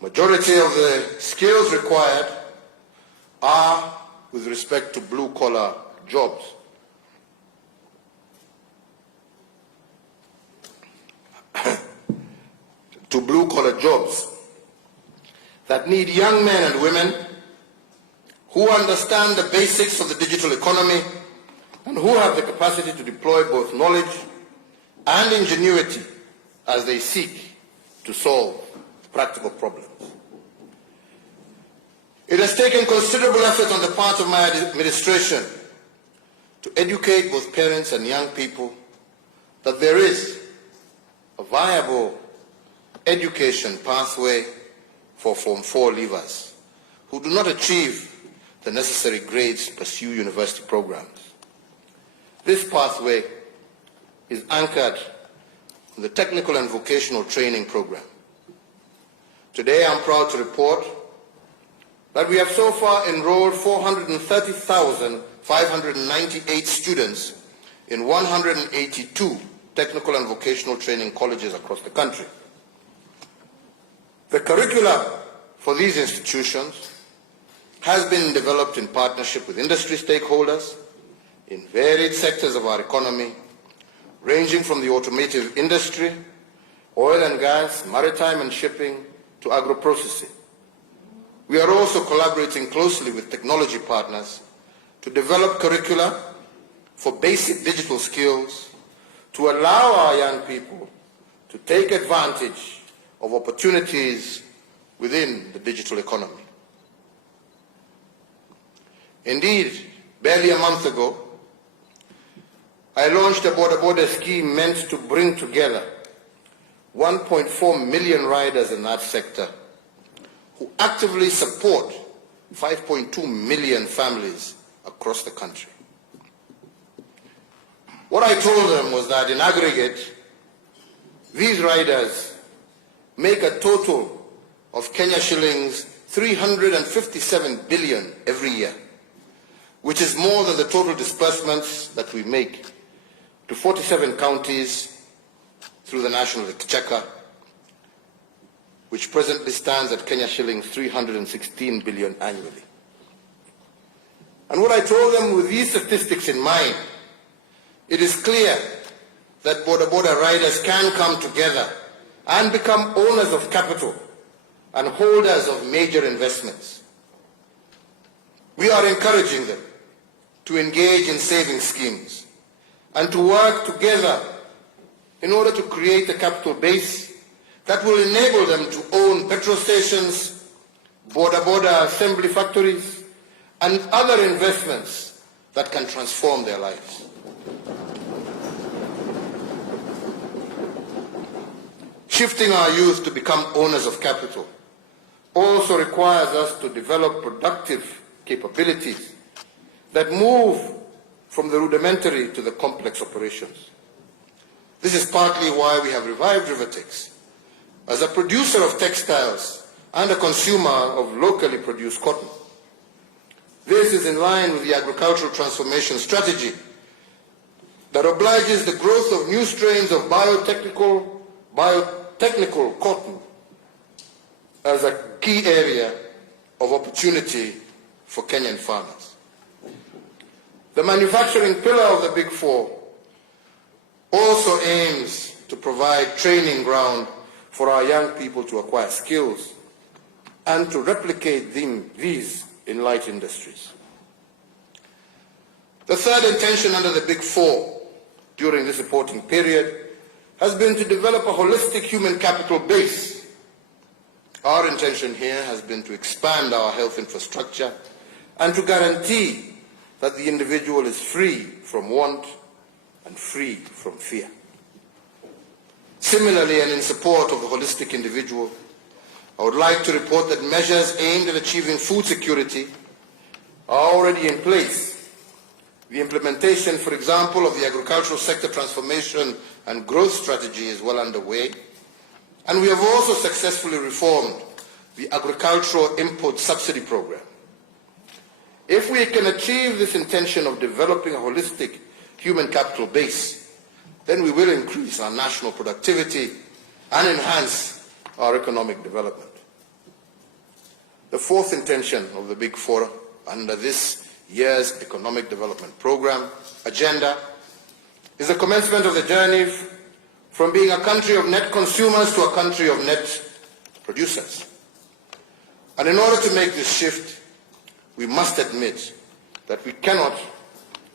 Majority of the skills required are with respect to blue-collar jobs. To blue-collar jobs that need young men and women who understand the basics of the digital economy and who have the capacity to deploy both knowledge and ingenuity as they seek to solve practical problems. It has taken considerable effort on the part of my administration to educate both parents and young people that there is a viable education pathway for Form 4 leavers who do not achieve the necessary grades to pursue university programs. This pathway is anchored in the technical and vocational training program. Today I'm proud to report that we have so far enrolled 430,598 students in 182 technical and vocational training colleges across the country. The curricula for these institutions has been developed in partnership with industry stakeholders in varied sectors of our economy, ranging from the automotive industry, oil and gas, maritime and shipping, to agro-processing. We are also collaborating closely with technology partners to develop curricula for basic digital skills to allow our young people to take advantage of opportunities within the digital economy. Indeed, barely a month ago, I launched a border scheme meant to bring together 1.4 million riders in that sector who actively support 5.2 million families across the country. What I told them was that in aggregate, these riders make a total of Kenya shillings 357 billion every year, which is more than the total disbursements that we make to 47 counties through the National Exchequer, which presently stands at Kenya shillings 316 billion annually. And what I told them with these statistics in mind, it is clear that border riders can come together and become owners of capital and holders of major investments. We are encouraging them to engage in saving schemes and to work together in order to create a capital base that will enable them to own petrol stations, border assembly factories, and other investments that can transform their lives. Shifting our youth to become owners of capital also requires us to develop productive capabilities that move from the rudimentary to the complex operations. This is partly why we have revived Rivertex as a producer of textiles and a consumer of locally produced cotton. This is in line with the agricultural transformation strategy that obliges the growth of new strains of biotechnical cotton as a key area of opportunity for Kenyan farmers. The manufacturing pillar of the Big Four also aims to provide training ground for our young people to acquire skills and to replicate these in light industries. The third intention under the Big Four during this reporting period has been to develop a holistic human capital base. Our intention here has been to expand our health infrastructure and to guarantee that the individual is free from want and free from fear. Similarly, and in support of the holistic individual, I would like to report that measures aimed at achieving food security are already in place. The implementation, for example, of the agricultural sector transformation and growth strategy is well underway, and we have also successfully reformed the agricultural import subsidy program. If we can achieve this intention of developing a holistic human capital base, then we will increase our national productivity and enhance our economic development. The fourth intention of the Big Four under this year's economic development program agenda is the commencement of the journey from being a country of net consumers to a country of net producers. And in order to make this shift, we must admit that we cannot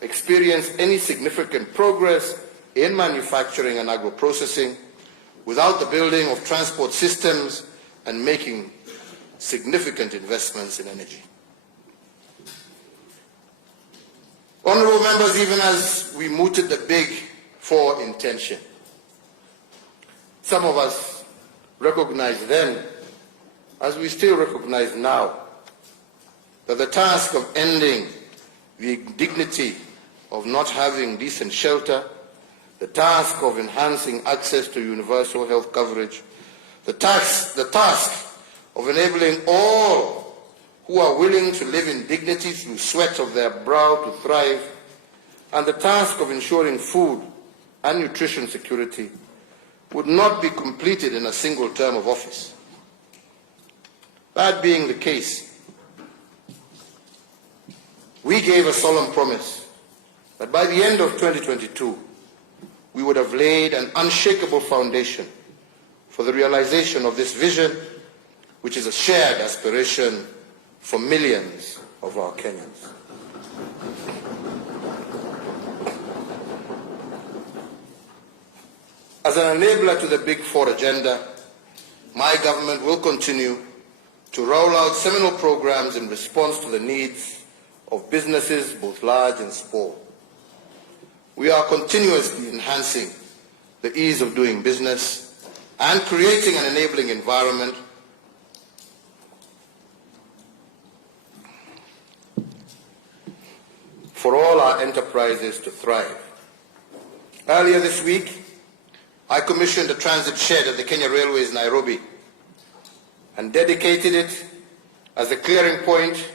experience any significant progress in manufacturing and agro-processing without the building of transport systems and making significant investments in energy. Honourable members, even as we mooted the Big Four intention, some of us recognized then, as we still recognize now, that the task of ending the indignity of not having decent shelter, the task of enhancing access to universal health coverage, the task of enabling all who are willing to live in dignity through sweat of their brow to thrive, and the task of ensuring food and nutrition security would not be completed in a single term of office. That being the case, we gave a solemn promise that by the end of 2022, we would have laid an unshakable foundation for the realization of this vision, which is a shared aspiration for millions of our Kenyans. As an enabler to the Big Four agenda, my government will continue to roll out seminal programs in response to the needs of businesses, both large and small. We are continuously enhancing the ease of doing business and creating an enabling environment for all our enterprises to thrive. Earlier this week, I commissioned a transit shed at the Kenya Railways Nairobi and dedicated it as a clearing point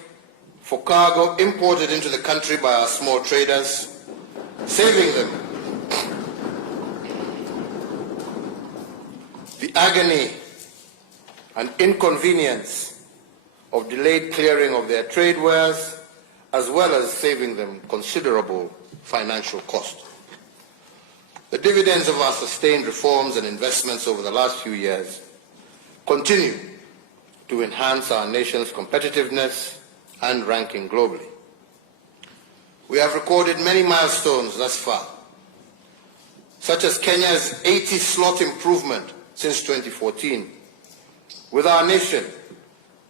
for cargo imported into the country by our small traders, saving them the agony and inconvenience of delayed clearing of their trade wares, as well as saving them considerable financial cost. The dividends of our sustained reforms and investments over the last few years continue to enhance our nation's competitiveness and ranking globally. We have recorded many milestones thus far, such as Kenya's 80 slot improvement since 2014, with our nation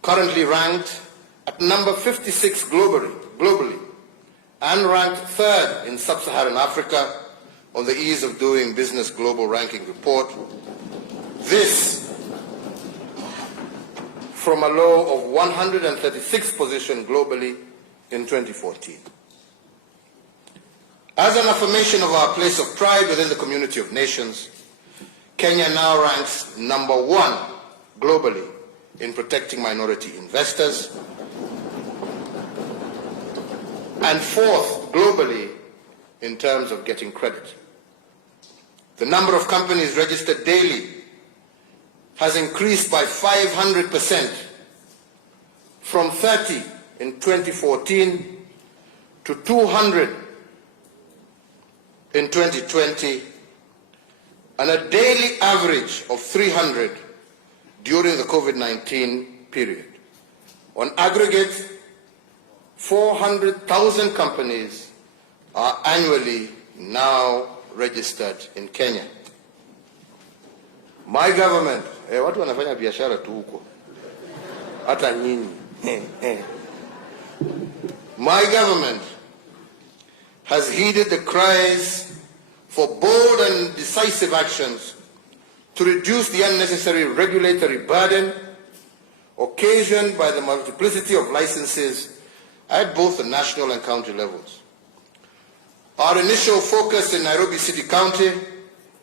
currently ranked at number 56 globally and ranked third in sub-Saharan Africa on the Ease of Doing Business Global Ranking Report. This from a low of 136th position globally in 2014. As an affirmation of our place of pride within the community of nations, Kenya now ranks number 1 globally in protecting minority investors and 4th globally in terms of getting credit. The number of companies registered daily has increased by 500% from 30 in 2014 to 200 in 2020, and a daily average of 300 during the COVID-19 period. On aggregate, 400,000 companies are annually now registered in Kenya. My government, watu wanafanya biashara tu huko, hata nyinyi. My government has heeded the cries for bold and decisive actions to reduce the unnecessary regulatory burden occasioned by the multiplicity of licenses at both the national and county levels. Our initial focus in Nairobi City County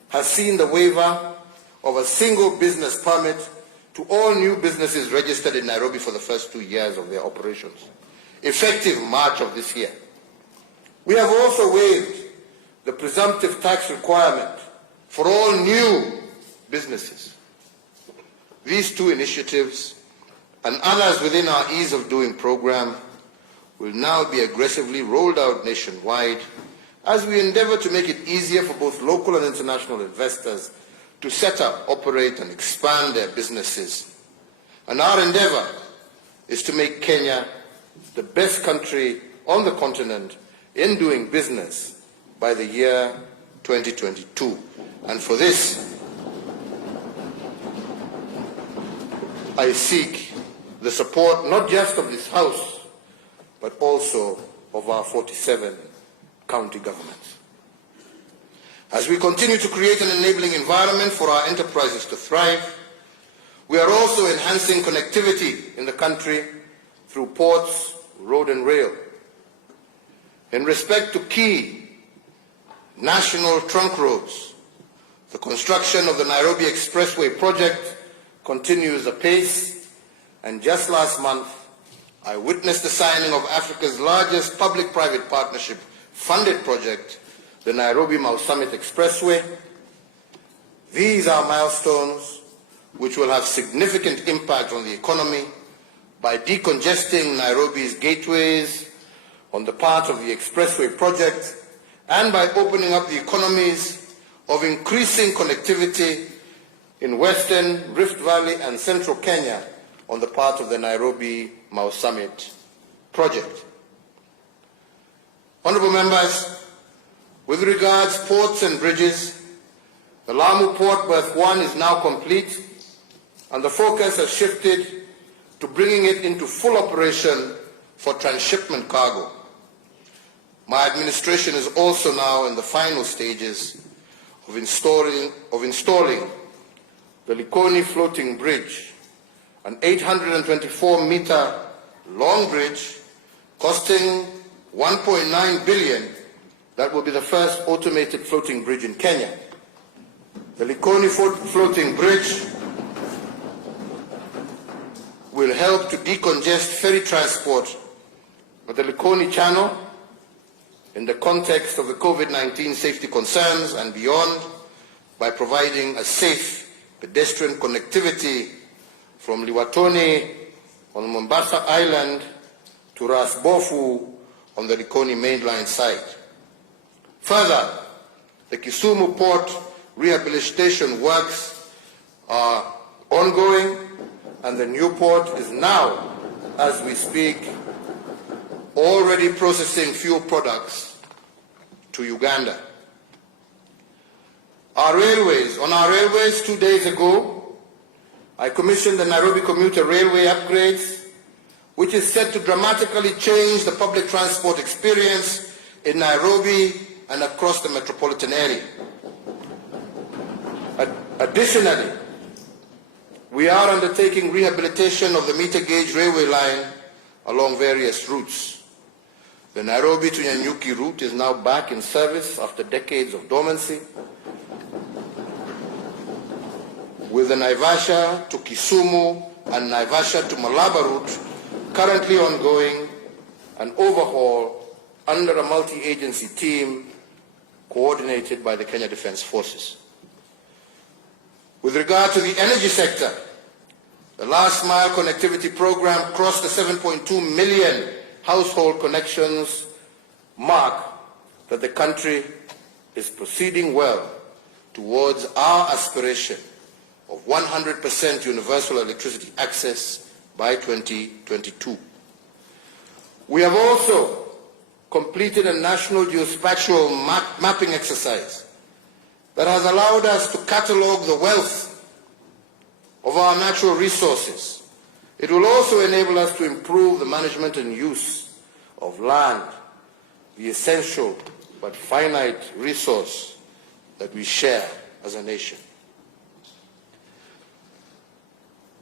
has seen the waiver of a single business permit to all new businesses registered in Nairobi for the first 2 years of their operations, effective March of this year. We have also waived the presumptive tax requirement for all new businesses. These 2 initiatives and others within our Ease of Doing program will now be aggressively rolled out nationwide as we endeavor to make it easier for both local and international investors to set up, operate, and expand their businesses. And our endeavor is to make Kenya the best country on the continent in doing business by the year 2022. And for this, I seek the support not just of this House, but also of our 47 county governments. As we continue to create an enabling environment for our enterprises to thrive, we are also enhancing connectivity in the country through ports, road and rail. In respect to key national trunk roads, the construction of the Nairobi Expressway project continues apace, and just last month I witnessed the signing of Africa's largest public-private partnership funded project, the Nairobi-Mau Summit Expressway. These are milestones which will have significant impact on the economy by decongesting Nairobi's gateways on the part of the expressway project and by opening up the economies of increasing connectivity in Western, Rift Valley and Central Kenya on the part of the Nairobi-Mau Summit project. Honorable members, with regards ports and bridges, the Lamu Port Berth 1 is now complete, and the focus has shifted to bringing it into full operation for transshipment cargo. My administration is also now in the final stages of installing the Likoni Floating Bridge, an 824-meter long bridge costing 1.9 billion that will be the first automated floating bridge in Kenya. The Likoni Floating Bridge will help to decongest ferry transport of the Likoni Channel in the context of the COVID-19 safety concerns and beyond by providing a safe pedestrian connectivity from Liwatoni on Mombasa Island to Ras Bofu on the Likoni mainline side. Further, the Kisumu Port rehabilitation works are ongoing, and the new port is now, as we speak, already processing fuel products to Uganda. Our On our railways 2 days ago, I commissioned the Nairobi Commuter Railway upgrades, which is set to dramatically change the public transport experience in Nairobi and across the metropolitan area. Additionally, we are undertaking rehabilitation of the meter gauge railway line along various routes. The Nairobi to Nyanyuki route is now back in service after decades of dormancy, with the Naivasha to Kisumu and Naivasha to Malaba route currently ongoing, an overhaul under a multi-agency team coordinated by the Kenya Defence Forces. With regard to the energy sector, the last mile connectivity program crossed the 7.2 million household connections mark that the country is proceeding well towards our aspiration of 100% universal electricity access by 2022. We have also completed a national geospatial mapping exercise that has allowed us to catalogue the wealth of our natural resources. It will also enable us to improve the management and use of land, the essential but finite resource that we share as a nation.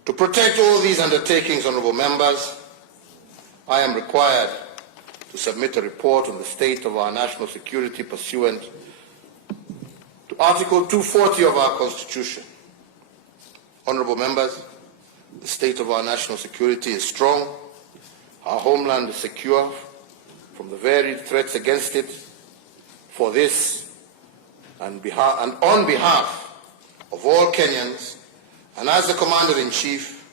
To protect all these undertakings, honourable members, I am required to submit a report on the state of our national security pursuant to Article 240 of our Constitution. Honourable members, the state of our national security is strong. Our homeland is secure from the varied threats against it. For this, and on behalf of all Kenyans, and as the Commander-in-Chief,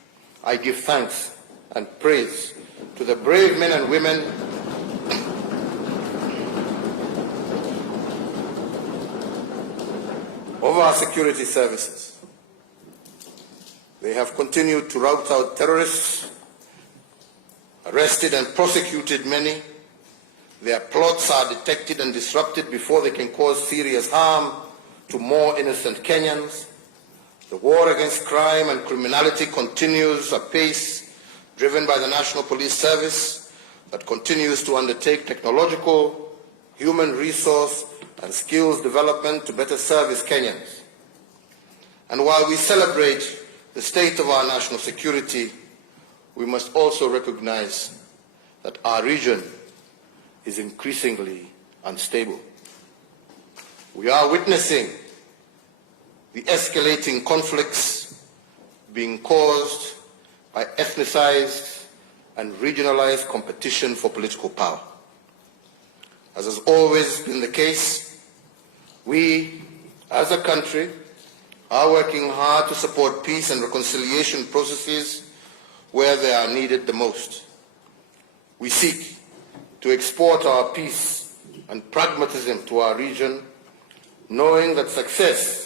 I give thanks and praise to the brave men and women of our security services. They have continued to rout out terrorists, arrested and prosecuted many. Their plots are detected and disrupted before they can cause serious harm to more innocent Kenyans. The war against crime and criminality continues apace, driven by the National Police Service that continues to undertake technological, human resource and skills development to better service Kenyans. And while we celebrate the state of our national security, we must also recognize that our region is increasingly unstable. We are witnessing the escalating conflicts being caused by ethnicized and regionalized competition for political power. As has always been the case, we, as a country, are working hard to support peace and reconciliation processes where they are needed the most. We seek to export our peace and pragmatism to our region, knowing that success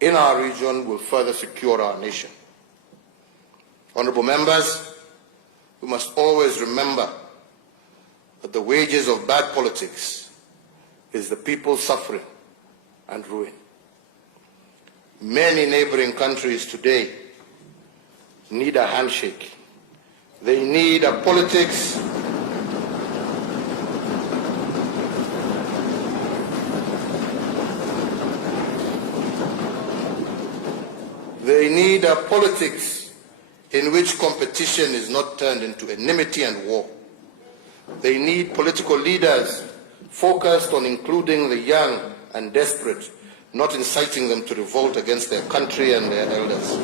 in our region will further secure our nation. Honourable members, we must always remember that the wages of bad politics is the people's suffering and ruin. Many neighboring countries today need a handshake. They need a politics in which competition is not turned into enmity and war. They need political leaders focused on including the young and desperate, not inciting them to revolt against their country and their elders.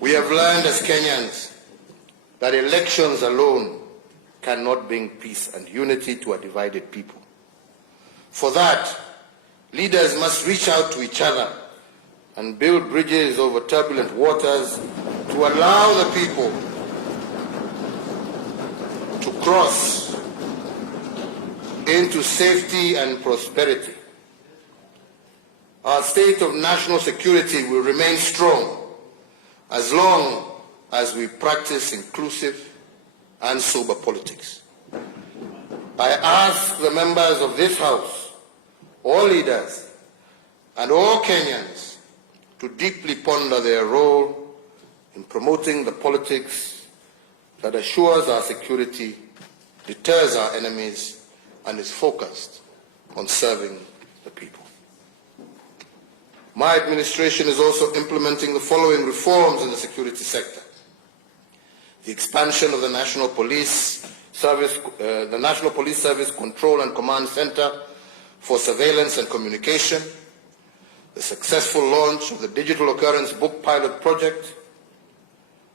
We have learned as Kenyans that elections alone cannot bring peace and unity to a divided people. For that, leaders must reach out to each other and build bridges over turbulent waters to allow the people to cross into safety and prosperity. Our state of national security will remain strong as long as we practice inclusive and sober politics. I ask the members of this House, all leaders, and all Kenyans to deeply ponder their role in promoting the politics that assures our security, deters our enemies, and is focused on serving the people. My administration is also implementing the following reforms in the security sector: the expansion of the National Police Service Control and Command Center for Surveillance and Communication, the successful launch of the Digital Occurrence Book Pilot Project,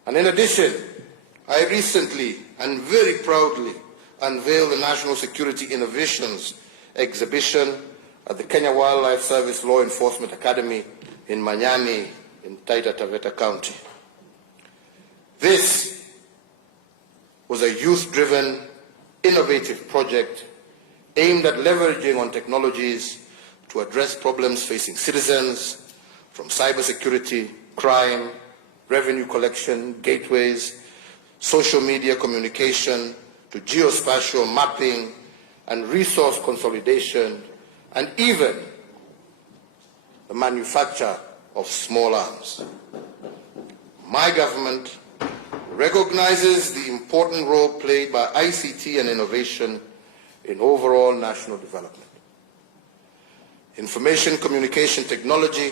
and in addition, I recently and very proudly unveiled the National Security Innovations exhibition at the Kenya Wildlife Service Law Enforcement Academy in Manyani in Taita Taveta County. This was a youth-driven, innovative project aimed at leveraging on technologies to address problems facing citizens, from cybersecurity, crime, revenue collection, gateways, social media communication, to geospatial mapping and resource consolidation, and even the manufacture of small arms. My government recognizes the important role played by ICT and innovation in overall national development. Information communication technology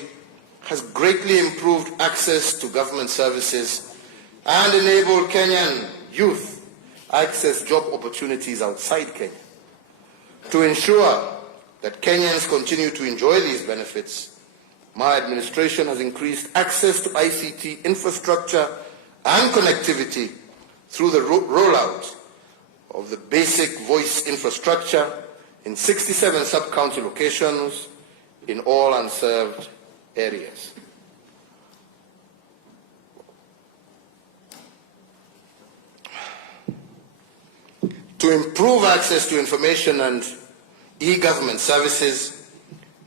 has greatly improved access to government services and enabled Kenyan youth access job opportunities outside Kenya. To ensure that Kenyans continue to enjoy these benefits, my administration has increased access to ICT infrastructure and connectivity through the rollout of the basic voice infrastructure in 67 sub-county locations in all unserved areas. To improve access to information and e-government services,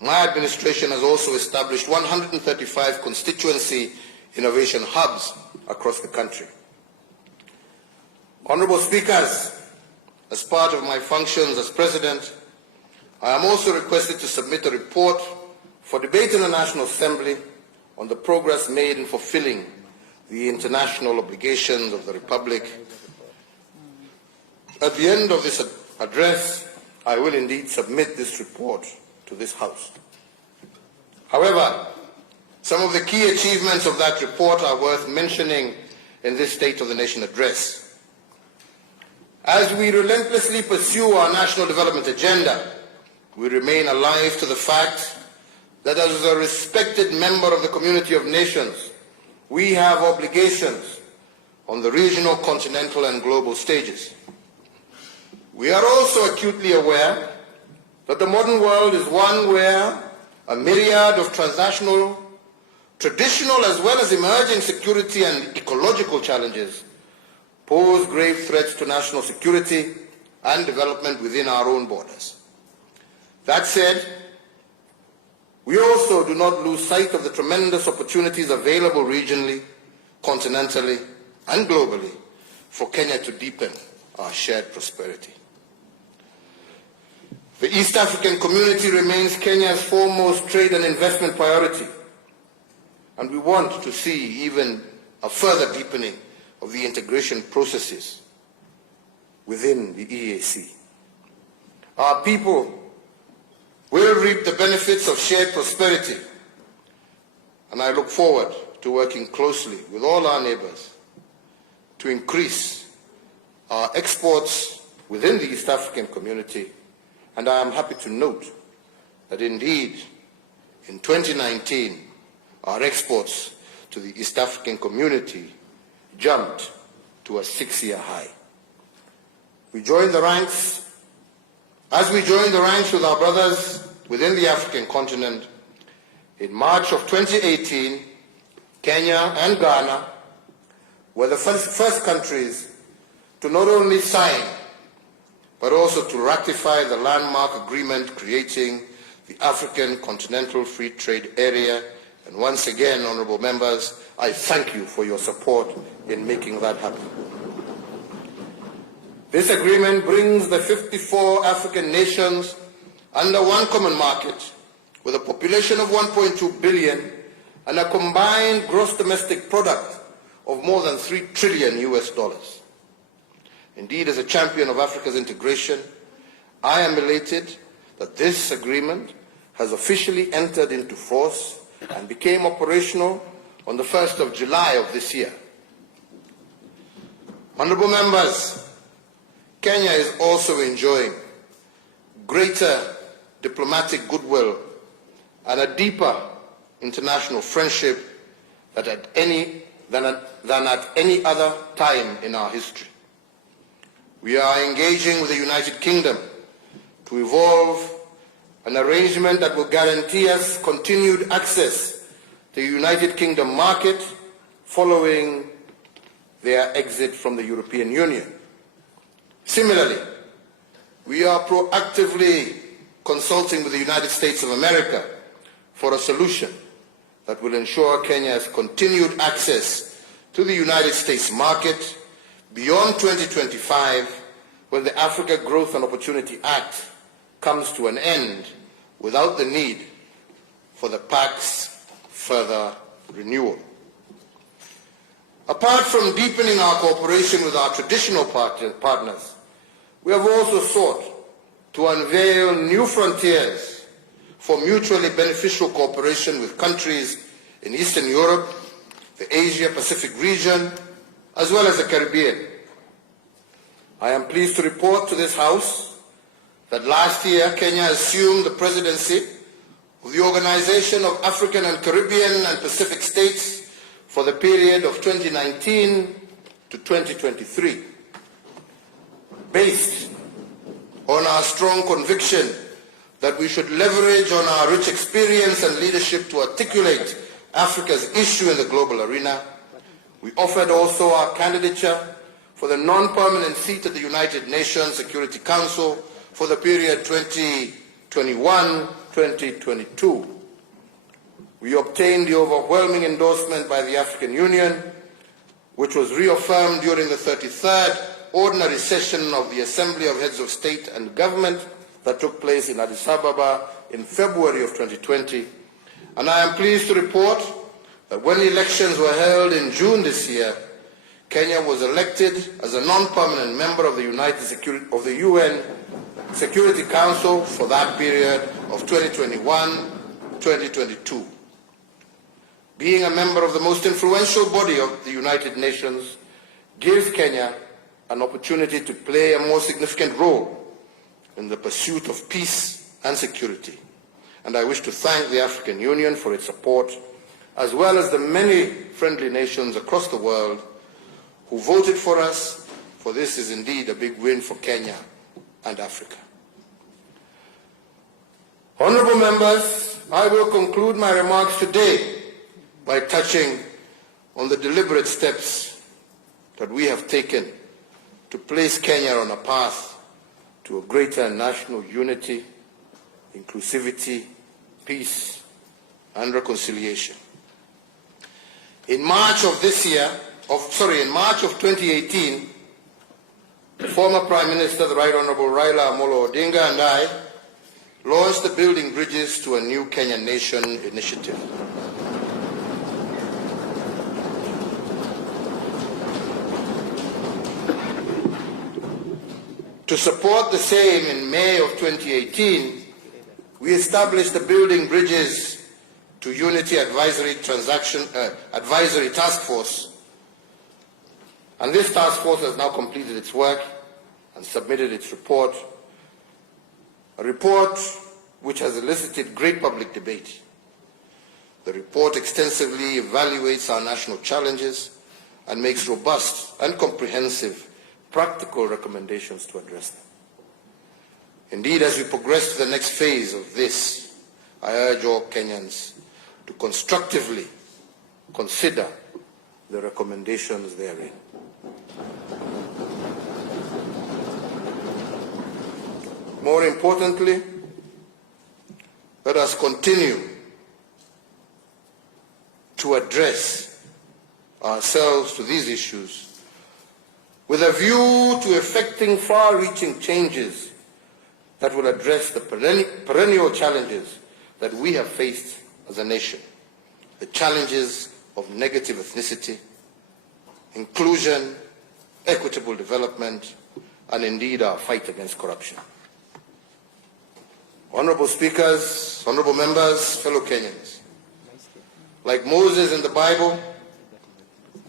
my administration has also established 135 constituency innovation hubs across the country. Honorable Speakers, as part of my functions as President, I am also requested to submit a report for debate in the National Assembly on the progress made in fulfilling the international obligations of the Republic. At the end of this address, I will indeed submit this report to this House. However, some of the key achievements of that report are worth mentioning in this State of the Nation address. As we relentlessly pursue our national development agenda, we remain alive to the fact that as a respected member of the community of nations, we have obligations on the regional, continental, and global stages. We are also acutely aware that the modern world is one where a myriad of transnational, traditional as well as emerging security and ecological challenges pose grave threats to national security and development within our own borders. That said, we also do not lose sight of the tremendous opportunities available regionally, continentally, and globally for Kenya to deepen our shared prosperity. The East African community remains Kenya's foremost trade and investment priority, and we want to see even a further deepening of the integration processes within the EAC. Our people will reap the benefits of shared prosperity, and I look forward to working closely with all our neighbors to increase our exports within the East African community. And I am happy to note that indeed, in 2019, our exports to the East African community jumped to a 6-year high. As we join the ranks with our brothers within the African continent, in March of 2018, Kenya and Ghana were the first countries to not only sign but also to ratify the landmark agreement creating the African Continental Free Trade Area. And once again, honorable members, I thank you for your support in making that happen. This agreement brings the 54 African nations under one common market with a population of 1.2 billion and a combined gross domestic product of more than $3 trillion US. Indeed, as a champion of Africa's integration, I am elated that this agreement has officially entered into force and became operational on the 1st of July of this year. Honourable members, Kenya is also enjoying greater diplomatic goodwill and a deeper international friendship than at any other time in our history. We are engaging with the United Kingdom to evolve an arrangement that will guarantee us continued access to the United Kingdom market following their exit from the European Union. Similarly, we are proactively consulting with the United States of America for a solution that will ensure Kenya's continued access to the United States market beyond 2025, when the Africa Growth and Opportunity Act comes to an end without the need for the PAC's further renewal. Apart from deepening our cooperation with our traditional partners, we have also sought to unveil new frontiers for mutually beneficial cooperation with countries in Eastern Europe, the Asia-Pacific region, as well as the Caribbean. I am pleased to report to this House that last year Kenya assumed the presidency of the Organization of African and Caribbean and Pacific States for the period of 2019 to 2023. Based on our strong conviction that we should leverage on our rich experience and leadership to articulate Africa's issue in the global arena, we offered also our candidature for the non-permanent seat at the United Nations Security Council for the period 2021-2022. We obtained the overwhelming endorsement by the African Union, which was reaffirmed during the 33rd Ordinary Session of the Assembly of Heads of State and Government that took place in Addis Ababa in February of 2020. And I am pleased to report that when elections were held in June this year, Kenya was elected as a non-permanent member of the UN Security Council for that period of 2021-2022. Being a member of the most influential body of the United Nations gives Kenya an opportunity to play a more significant role in the pursuit of peace and security. And I wish to thank the African Union for its support, as well as the many friendly nations across the world who voted for us, for this is indeed a big win for Kenya and Africa. Honourable members, I will conclude my remarks today by touching on the deliberate steps that we have taken to place Kenya on a path to a greater national unity, inclusivity, peace, and reconciliation. In March of 2018, the former Prime Minister, the Right Honourable Raila Amolo Odinga, and I launched the Building Bridges to a New Kenyan Nation initiative. To support the same, in May of 2018, we established the Building Bridges to Unity Advisory Task Force. And this task force has now completed its work and submitted its report, a report which has elicited great public debate. The report extensively evaluates our national challenges and makes robust and comprehensive practical recommendations to address them. Indeed, as we progress to the next phase of this, I urge all Kenyans to constructively consider the recommendations therein. More importantly, let us continue to address ourselves to these issues with a view to effecting far-reaching changes that will address the perennial challenges that we have faced as a nation. The challenges of negative ethnicity, inclusion, equitable development, and indeed our fight against corruption. Honorable speakers, honorable members, fellow Kenyans, like Moses in the Bible,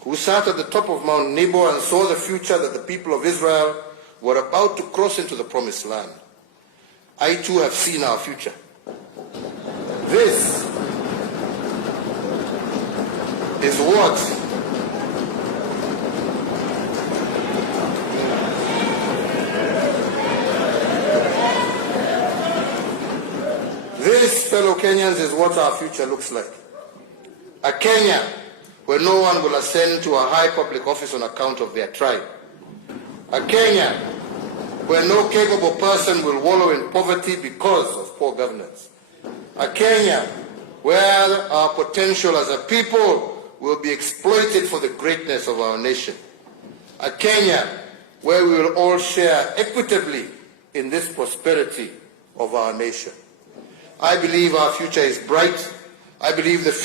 who sat at the top of Mount Nebo and saw the future that the people of Israel were about to cross into the promised land, I too have seen our future. This is what fellow Kenyans, is what our future looks like. A Kenya where no one will ascend to a high public office on account of their tribe. A Kenya where no capable person will wallow in poverty because of poor governance. A Kenya where our potential as a people will be exploited for the greatness of our nation. A Kenya where we will all share equitably in this prosperity of our nation. I believe our future is bright. I believe the